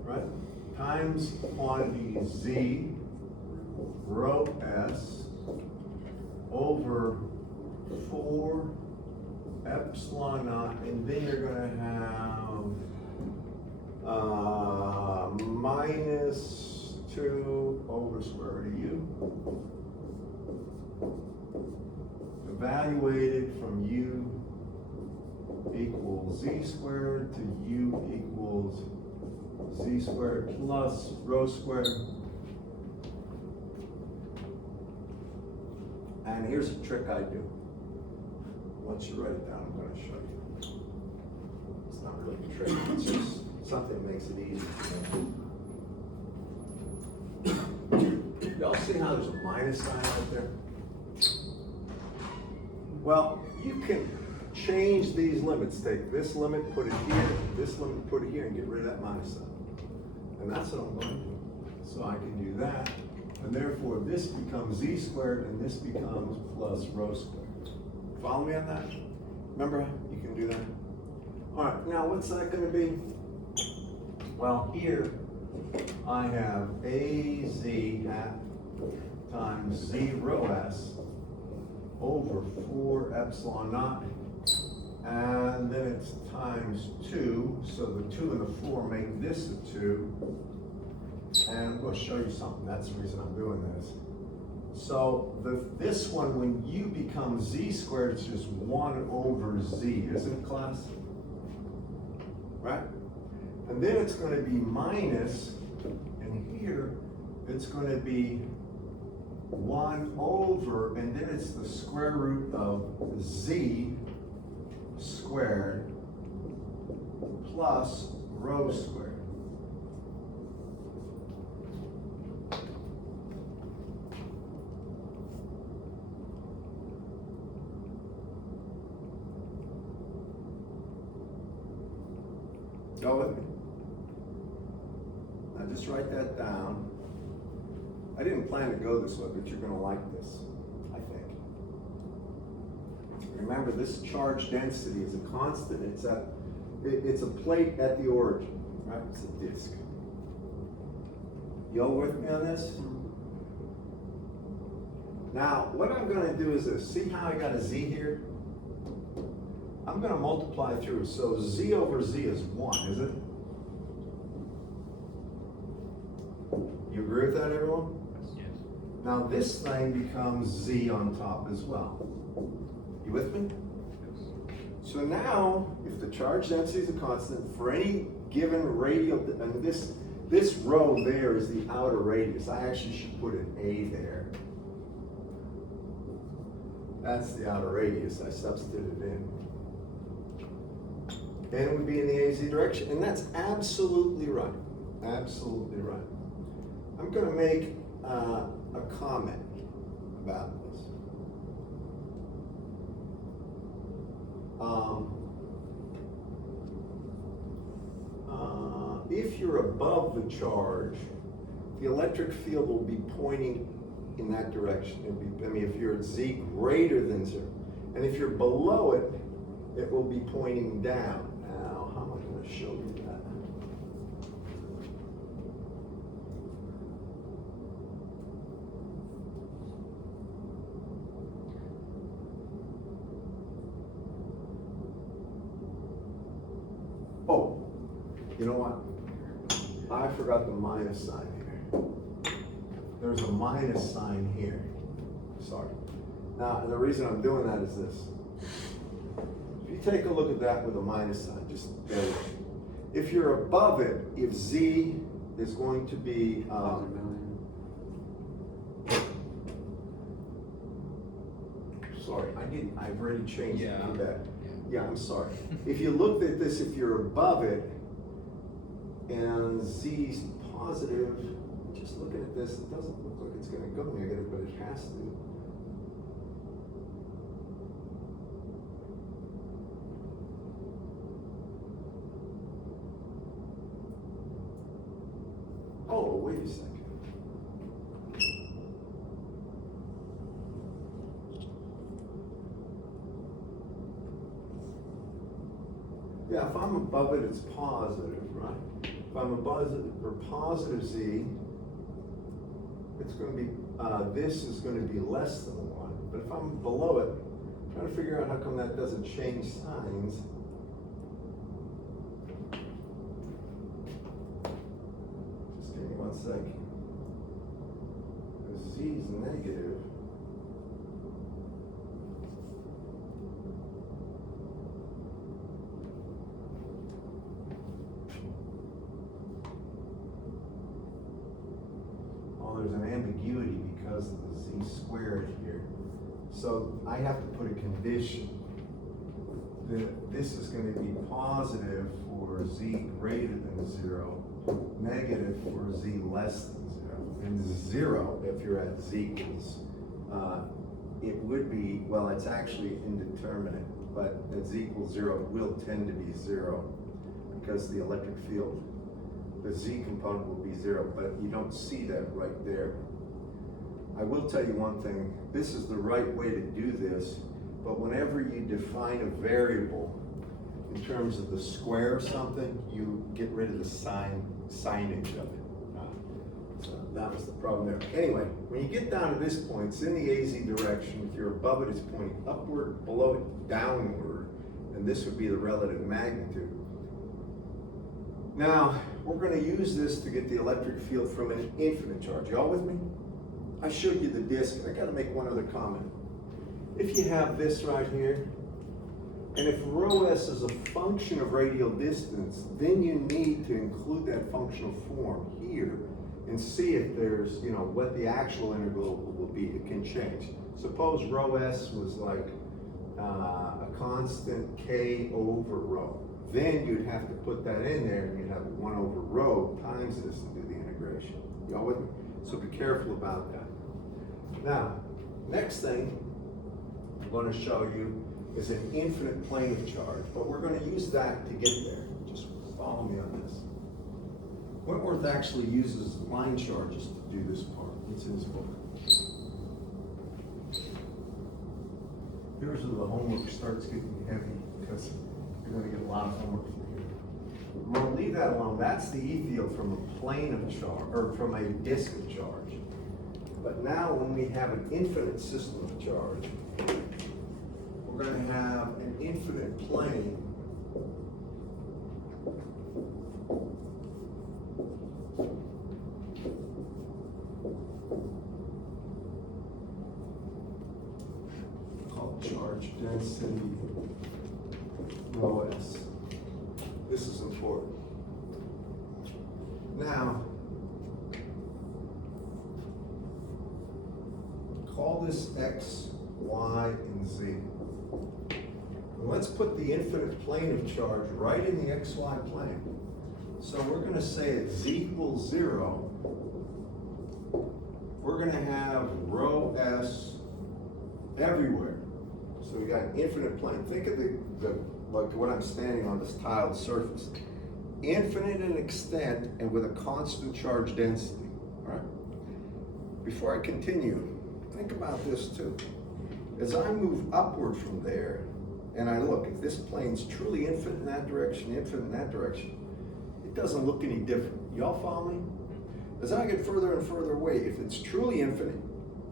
right, times quantity Z, rho S, over 4 epsilon naught, and then you're gonna have minus 2 over square root of U. Evaluated from U equals Z squared to U equals Z squared plus rho squared. And here's a trick I do. Once you write it down, I'm gonna show you. It's not really a trick, it's just something that makes it easy. Y'all see how there's a minus sign right there? Well, you can change these limits. Take this limit, put it here, this limit, put it here, and get rid of that minus sign. And that's what I'm going to do. So I can do that, and therefore this becomes Z squared, and this becomes plus rho squared. Follow me on that? Remember, you can do that? All right, now what's that going to be? Well, here I have AZ hat times Z rho S over 4 epsilon naught, and then it's times 2, so the 2 and the 4 make this a 2, and I'm going to show you something. That's the reason I'm doing this. So this one, when U becomes Z squared, it's just 1 over Z, isn't it, class? Right? And then it's going to be minus, and here it's going to be 1 over, and then it's the square root of Z squared plus rho squared. Go with me. Now just write that down. I didn't plan to go this way, but you're going to like this, I think. Remember, this charge density is a constant. It's a plate at the origin, right? It's a disk. You all with me on this? Now, what I'm going to do is this. See how I got a Z here? I'm going to multiply through. So Z over Z is 1, is it? You agree with that, everyone? Yes. Now this thing becomes Z on top as well. You with me? Yes. So now, if the charge density is a constant for any given radial, and this row there is the outer radius. I actually should put an A there. That's the outer radius. I substituted it in. And it would be in the AZ direction. And that's absolutely right. Absolutely right. I'm going to make a comment about this. If you're above the charge, the electric field will be pointing in that direction. If you're at Z greater than 0. And if you're below it, it will be pointing down. Now, how am I going to show you that? Oh, you know what? I forgot the minus sign here. There's a minus sign here. Sorry. Now, the reason I'm doing that is this. If you take a look at that with a minus sign, just bear with me. If you're above it, if Z is going to be, sorry, I've already changed it to that. Yeah, I'm sorry. If you looked at this, if you're above it, and Z's positive, just looking at this, it doesn't look like it's going to go negative, but it has to. Oh, wait a second. Yeah, if I'm above it, it's positive, right? If I'm above it for positive z, it's gonna be, this is gonna be less than one. But if I'm below it, I'm trying to figure out how come that doesn't change signs. Just give me 1 sec. Z is negative. Well, there's an ambiguity because of the z squared here. So I have to put a condition that this is going to be positive for z greater than 0, negative for z less than 0. And 0, if you're at z equals, it would be, well, it's actually indeterminate, but at z equals 0, it will tend to be 0 because the electric field, the z component will be 0, but you don't see that right there. I will tell you one thing, this is the right way to do this, but whenever you define a variable in terms of the square of something, you get rid of the signage of it. So that was the problem there. Anyway, when you get down to this point, it's in the AZ direction. If you're above it, it's pointing upward, below it, downward, and this would be the relative magnitude. Now, we're going to use this to get the electric field from an infinite charge. Y'all with me? I showed you the disk, and I got to make one other comment. If you have this right here, and if rho s is a function of radial distance, then you need to include that functional form here and see if there's, what the actual integral will be. It can change. Suppose rho s was like a constant k over rho. Then you'd have to put that in there, and you'd have 1 over rho times this and do the integration. Y'all with me? So be careful about that. Now, next thing I'm going to show you is an infinite plane of charge, but we're going to use that to get there. Just follow me on this. Wentworth actually uses line charges to do this part. It's in his book. Here's where the homework starts getting heavy because you're going to get a lot of homework from here. I'm going to leave that alone. That's the E field from a plane of charge, or from a disk of charge. But now when we have an infinite system of charge, we're going to have an infinite plane called charge density rho s. This is important. Now, call this x, y, and z. And let's put the infinite plane of charge right in the xy plane. So we're going to say at z equals 0, we're going to have rho s everywhere. So we got an infinite plane. Think of like what I'm standing on, this tiled surface. Infinite in extent and with a constant charge density. All right? Before I continue, think about this too. As I move upward from there, and I look, if this plane's truly infinite in that direction, infinite in that direction, it doesn't look any different. Y'all follow me? As I get further and further away, if it's truly infinite,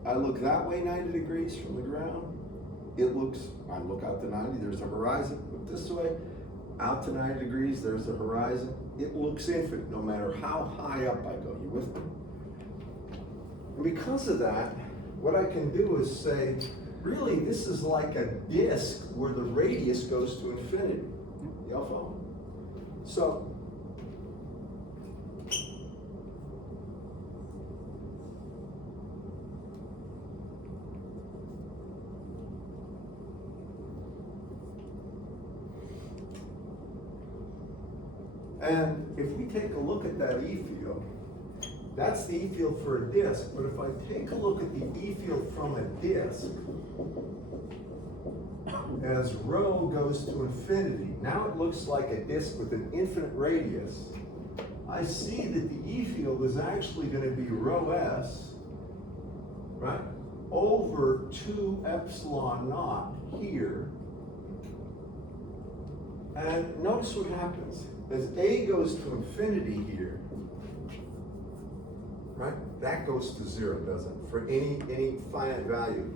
I look that way 90 degrees from the ground, I look out to 90, there's a horizon. Look this way, out to 90 degrees, there's a horizon. It looks infinite no matter how high up I go. You with me? And because of that, what I can do is say, really, this is like a disk where the radius goes to infinity. Y'all follow? So, and if we take a look at that E field, that's the E field for a disk, but if I take a look at the E field from a disk, as rho goes to infinity, now it looks like a disk with an infinite radius. I see that the E field is actually going to be rho s, right, over 2 epsilon naught here, And notice what happens. As A goes to infinity here, right? That goes to 0, doesn't it? For any finite value.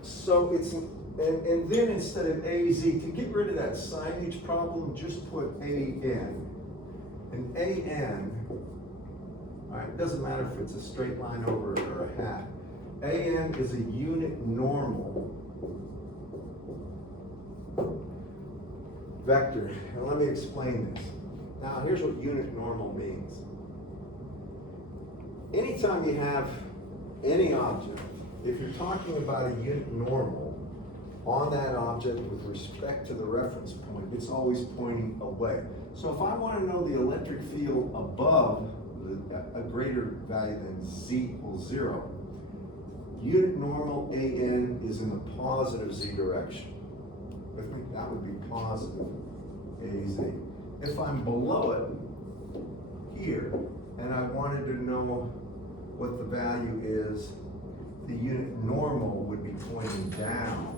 So it's, and then instead of AZ, to get rid of that signage problem, just put AN. And AN, all right, it doesn't matter if it's a straight line over it or a hat. AN is a unit normal vector. And let me explain this. Now, here's what unit normal means. Anytime you have any object, if you're talking about a unit normal on that object with respect to the reference point, it's always pointing away. So if I want to know the electric field above a greater value than Z equals 0, unit normal AN is in the positive Z direction. With me? That would be positive AZ. If I'm below it here, and I wanted to know what the value is, the unit normal would be pointing down,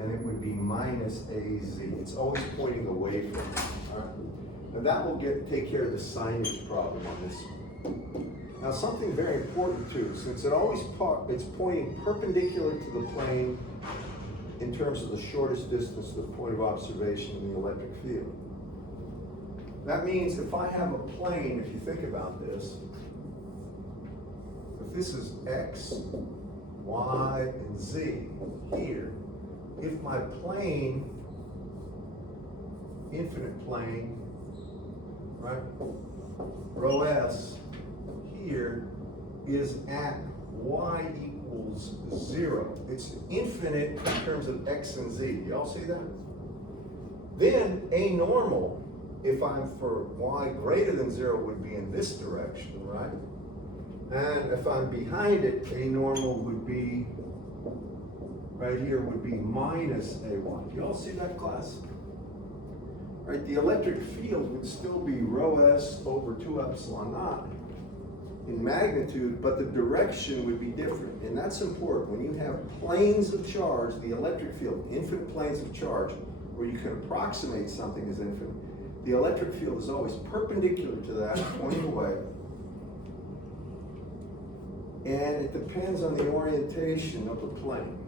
and it would be minus AZ. It's always pointing away from it. All right? And that will take care of the signage problem on this one. Now, something very important too, since it's pointing perpendicular to the plane in terms of the shortest distance to the point of observation in the electric field. That means if I have a plane, if you think about this, if this is X, Y, and Z here, if my plane, infinite plane, right, rho S here is at Y equals 0. It's infinite in terms of X and Z. Y'all see that? Then A normal, if I'm for Y greater than 0, would be in this direction, right? And if I'm behind it, A normal would be, right here, would be minus A1. You all see that, class? Right, the electric field would still be rho S over 2 epsilon naught in magnitude, but the direction would be different. And that's important. When you have planes of charge, the electric field, infinite planes of charge, where you can approximate something as infinite, the electric field is always perpendicular to that, pointing away. And it depends on the orientation of the plane.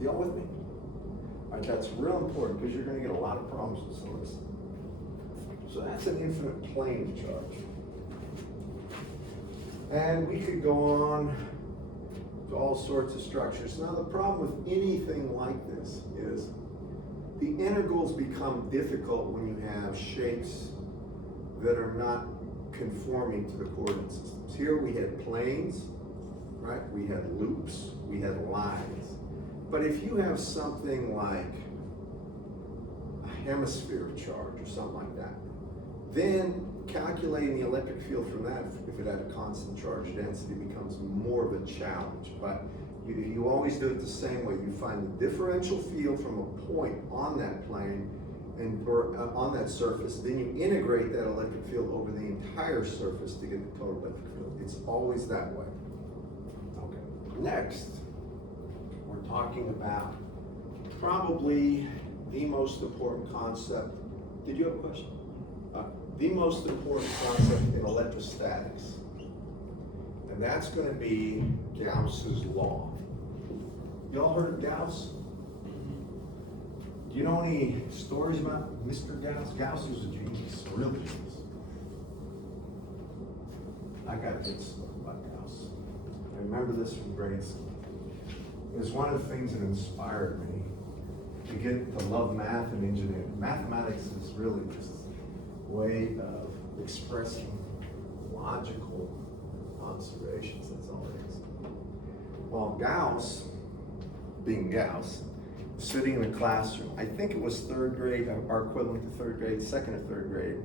Y'all with me? All right, that's real important because you're going to get a lot of problems with some of this. So that's an infinite plane of charge. And we could go on to all sorts of structures. Now the problem with anything like this is the integrals become difficult when you have shapes that are not conforming to the coordinate systems. Here we had planes, right? We had loops, we had lines. But if you have something like a hemisphere of charge or something like that, then calculating the electric field from that, if it had a constant charge density, becomes more of a challenge. But you always do it the same way. You find the differential field from a point on that plane or on that surface, then you integrate that electric field over the entire surface to get the total electric field. It's always that way. Okay. Next, we're talking about probably the most important concept. Did you have a question? The most important concept in electrostatics, and that's going to be Gauss's law. Y'all heard of Gauss? Do you know any stories about Mr. Gauss? Gauss was a genius, a real genius. I got a good story about Gauss. I remember this from grade school. It was one of the things that inspired me to get to love math and engineering. Mathematics is really just a way of expressing logical observations, that's all it is. Well, Gauss, being Gauss, sitting in a classroom, I think it was third grade, our equivalent to third grade, second or third grade.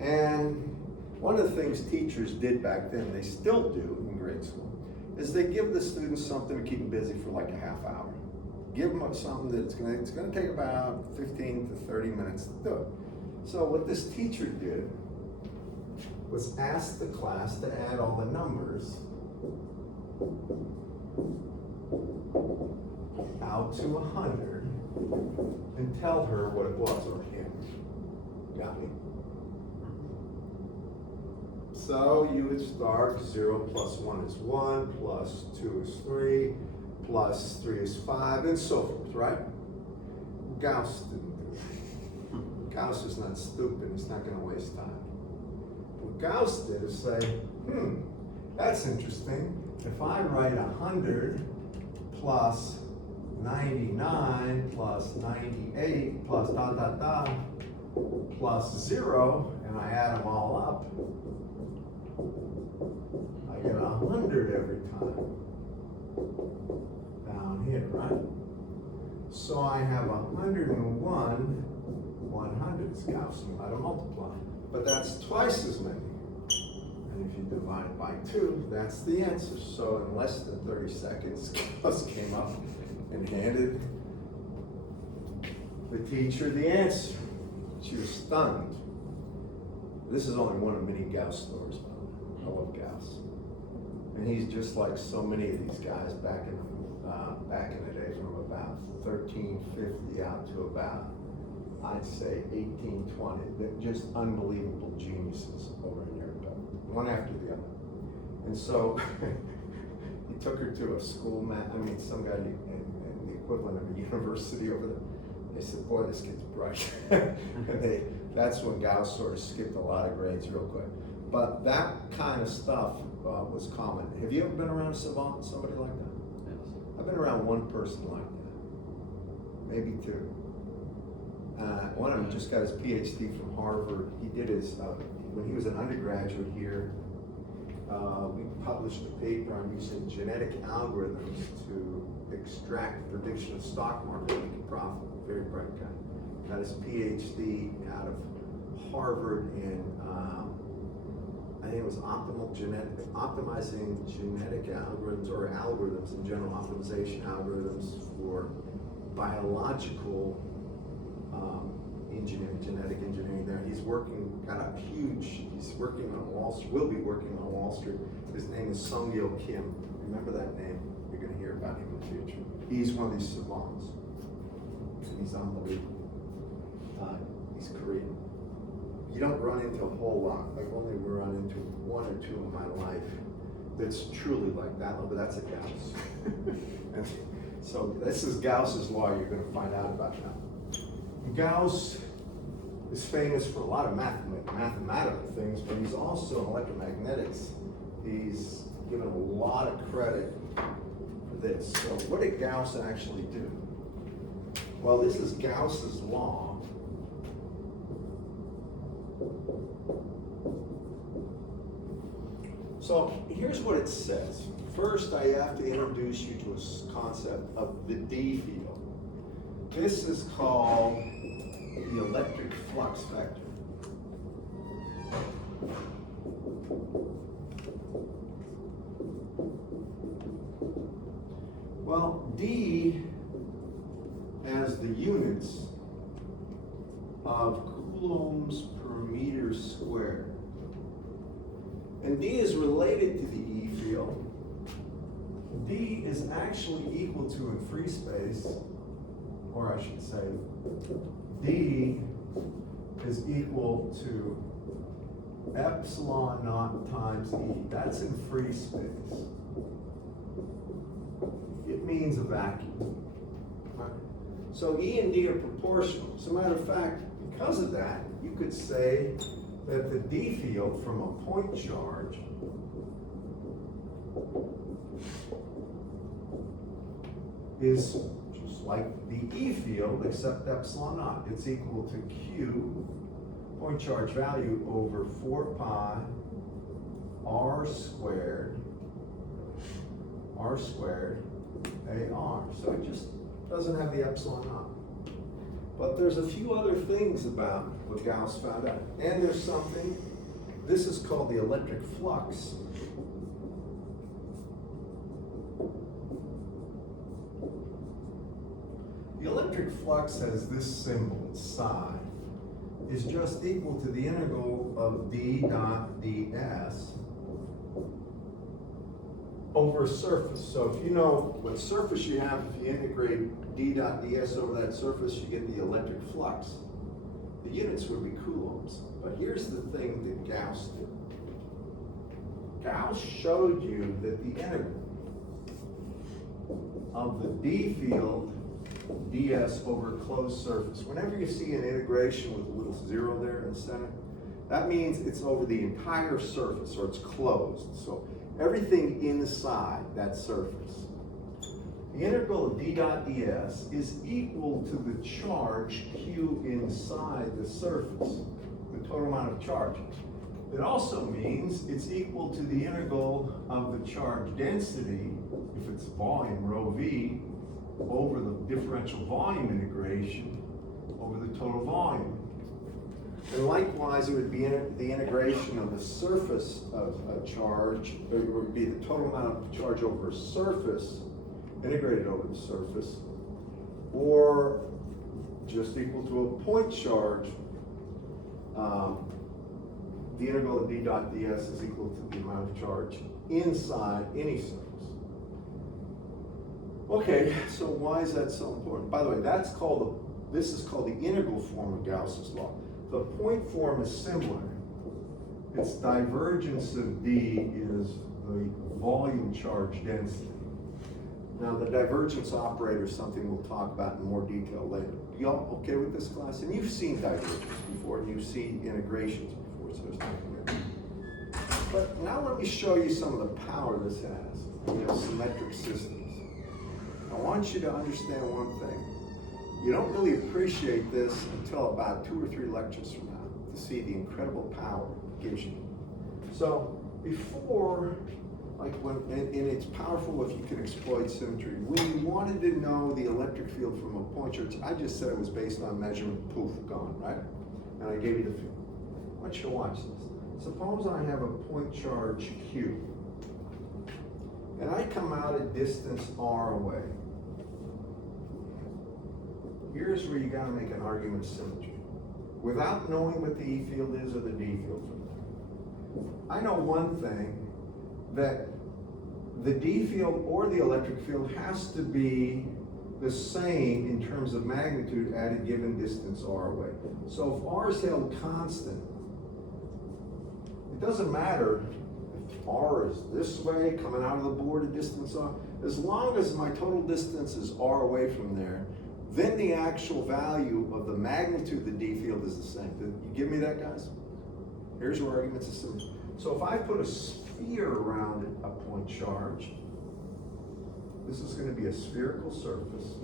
And one of the things teachers did back then, they still do in grade school, is they give the students something to keep them busy for like a half hour. Give them something that's it's gonna take about 15 to 30 minutes to do it. So what this teacher did was ask the class to add all the numbers out to 100 and tell her what it was or him. Got me? So you would start 0 plus 1 is 1, plus 2 is 3, plus 3 is 5, and so forth, right? Gauss didn't do that. Gauss is not stupid, he's not going to waste time. What Gauss did is say, that's interesting. If I write 100 plus 99 plus 98 plus plus 0, and I add them all up, I get 100 every time down here, right? So I have 101 100s. Gaussian by to multiply, but that's twice as many. And if you divide by 2, that's the answer. So in less than 30 seconds, Gauss came up and handed the teacher the answer. She was stunned. This is only one of many Gauss stories, by the way. I love Gauss. And he's just like so many of these guys back in the day, from about 1350 out to about, I'd say, 1820. They're just unbelievable geniuses over in Europe, one after the other. And so he took her to a school, some guy in the equivalent of a university over there. They said, boy, this kid's bright. And that's when Gauss sort of skipped a lot of grades real quick. But that kind of stuff was common. Have you ever been around a savant, somebody like that? Yes. I've been around one person like that, maybe two. One of them just got his PhD from Harvard. He did his, when he was an undergraduate here, we published a paper on using genetic algorithms to extract prediction of stock market and make a profit. Very bright guy. Got his PhD out of Harvard in, I think it was optimizing genetic algorithms, or algorithms in general, optimization algorithms for biological engineering, genetic engineering there. He's working, he's working on Wall Street, will be working on Wall Street. His name is Sung-Gil Kim. Remember that name? You're going to hear about him in the future. He's one of these savants. He's unbelievable. He's Korean. You don't run into a whole lot. I've only run into one or two in my life that's truly like that, but that's a Gauss. And so this is Gauss's law you're going to find out about now. Gauss is famous for a lot of mathematical things, but he's also in electromagnetics. He's given a lot of credit for this. So what did Gauss actually do? Well, this is Gauss's law. So here's what it says. First, I have to introduce you to a concept of the D field. This is called the electric flux vector. Well, D as the units of coulombs per meter squared. And D is related to the E field. D is actually equal to, in free space, or I should say, D is equal to epsilon naught times E. That's in free space. It means a vacuum. Right? So E and D are proportional. As a matter of fact, because of that, you could say that the D field from a point charge is just like the E field, except epsilon naught. It's equal to Q, point charge value, over 4 pi R squared AR. So it just doesn't have the epsilon naught. But there's a few other things about what Gauss found out. And there's something, this is called the electric flux. The electric flux has this symbol, it's psi, is just equal to the integral of d dot ds over a surface. So if you know what surface you have, if you integrate d dot ds over that surface, you get the electric flux. The units would be coulombs. But here's the thing that Gauss did. Gauss showed you that the integral of the d field ds over a closed surface, whenever you see an integration with a little zero there in the center, that means it's over the entire surface, or it's closed. So everything inside that surface. The integral of d dot ds is equal to the charge q inside the surface, the total amount of charge. It also means it's equal to the integral of the charge density, if it's volume, rho v, over the differential volume integration over the total volume. And likewise, it would be the integration of the surface of a charge, or it would be the total amount of charge over a surface, integrated over the surface, or just equal to a point charge. The integral of d dot ds is equal to the amount of charge inside any surface. Okay, so why is that so important? By the way, this is called the integral form of Gauss's law. The point form is similar. Its divergence of d is the volume charge density. Now, the divergence operator is something we'll talk about in more detail later. Y'all okay with this class? And you've seen divergence before, and you've seen integrations before, so there's nothing there. But now let me show you some of the power this has, symmetric systems. I want you to understand one thing. You don't really appreciate this until about 2 or 3 lectures from now to see the incredible power it gives you. So before, and it's powerful if you can exploit symmetry. When you wanted to know the electric field from a point charge, I just said it was based on measurement, poof, gone, right? And I gave you the field. I want you to watch this. Suppose I have a point charge Q, and I come out at distance r away. Here's where you gotta make an argument of symmetry. Without knowing what the E field is or the D field from there. I know one thing, that the D field or the electric field has to be the same in terms of magnitude at a given distance r away. So if r is held constant, it doesn't matter if r is this way, coming out of the board at distance r, as long as my total distance is r away from there, then the actual value of the magnitude of the D field is the same. Did you give me that, guys? Here's your arguments of symmetry. So if I put a sphere around a point charge, this is going to be a spherical surface.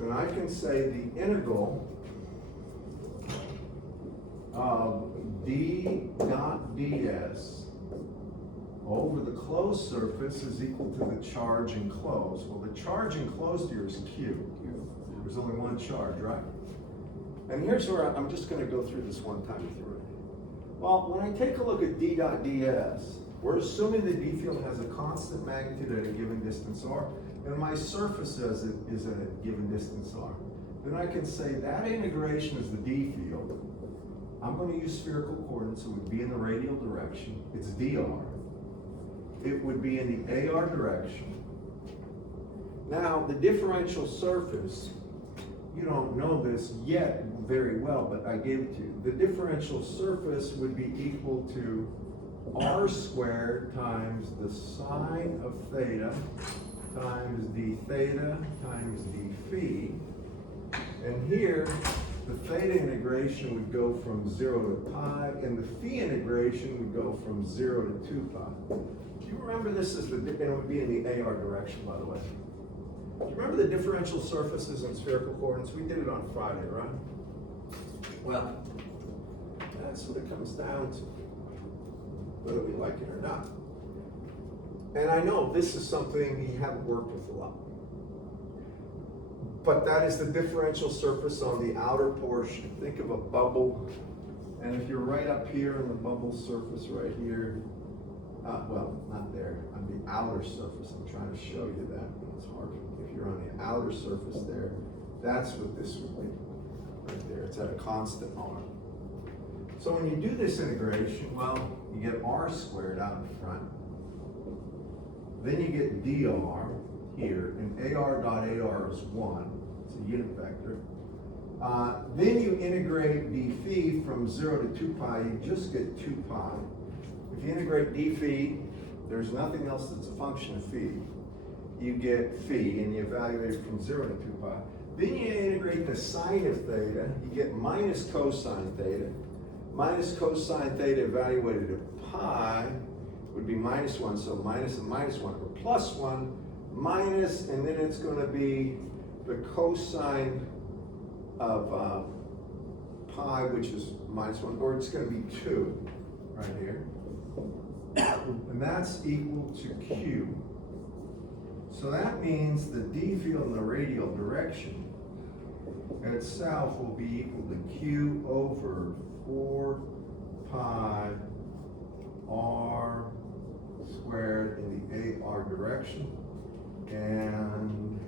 Then I can say the integral of d dot ds over the closed surface is equal to the charge enclosed. Well, the charge enclosed here is Q. There's only one charge, right? And here's where I'm just going to go through this one time with you. Well, when I take a look at d dot ds, we're assuming the D field has a constant magnitude at a given distance r, and my surface is at a given distance r. Then I can say that integration is the D field. I'm going to use spherical coordinates. It would be in the radial direction. It's dr. It would be in the AR direction. Now, the differential surface, you don't know this yet very well, but I gave it to you. The differential surface would be equal to r squared times the sine of theta times d theta times d phi. And here, the theta integration would go from 0 to pi, and the phi integration would go from 0 to 2 pi. Do you remember this as and it would be in the AR direction, by the way. Do you remember the differential surfaces in spherical coordinates? We did it on Friday, right? Well, that's what it comes down to, whether we like it or not. And I know this is something you haven't worked with a lot. But that is the differential surface on the outer portion. Think of a bubble. And if you're right up here in the bubble surface right here, well, not there, on the outer surface, I'm trying to show you that. It's hard. If you're on the outer surface there, that's what this would be. right there, it's at a constant R. So when you do this integration, well, you get R squared out in front. Then you get dr here, and AR dot AR is 1, it's a unit vector. Then you integrate d phi from 0 to 2 pi, you just get 2 pi. If you integrate d phi, there's nothing else that's a function of phi. You get phi, and you evaluate it from 0 to 2 pi. Then you integrate the sine of theta, you get minus cosine theta. Minus cosine theta evaluated at pi would be minus 1, so minus and minus 1, or plus 1, minus, and then it's going to be the cosine of pi, which is minus 1, or it's going to be 2 right here. And that's equal to Q. So that means the d field in the radial direction itself will be equal to Q over 4 pi r squared in the AR direction. And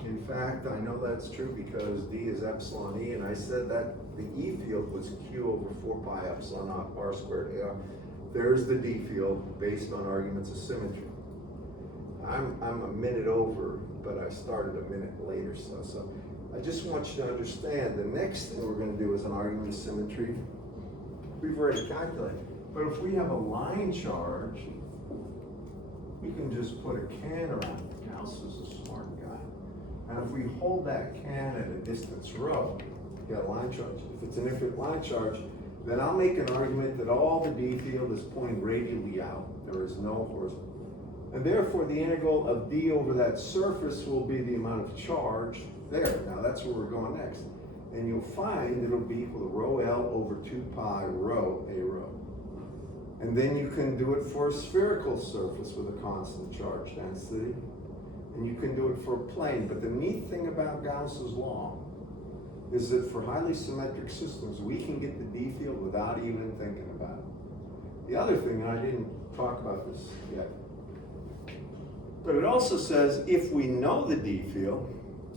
in fact, I know that's true because D is epsilon E, and I said that the E field was Q over 4 pi epsilon naught R squared AR. There's the D field based on arguments of symmetry. I'm a minute over, but I started a minute later, so I just want you to understand the next thing we're going to do is an argument of symmetry. We've already calculated. But if we have a line charge, we can just put a can around it. Gauss is a smart guy. And if we hold that can at a distance rho, you got a line charge. If it's an infinite line charge, then I'll make an argument that all the D field is pointing radially out. There is no horizontal. And therefore, the integral of D over that surface will be the amount of charge there. Now, that's where we're going next. And you'll find it'll be equal to rho L over 2 pi rho A rho. And then you can do it for a spherical surface with a constant charge density. And you can do it for a plane. But the neat thing about Gauss's law is that for highly symmetric systems, we can get the D field without even thinking about it. The other thing, and I didn't talk about this yet, but it also says if we know the D field,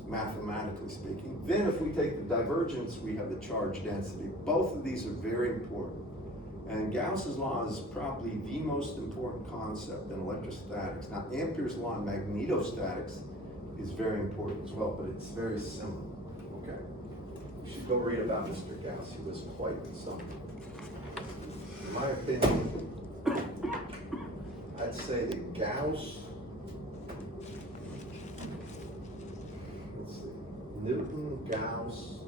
mathematically speaking, then if we take the divergence, we have the charge density. Both of these are very important. And Gauss's law is probably the most important concept in electrostatics. Now, Ampere's law in magnetostatics is very important as well, but it's very similar. Okay. You should go read about Mr. Gauss. He was quite something. In my opinion, I'd say that Gauss, let's see, Newton, Gauss,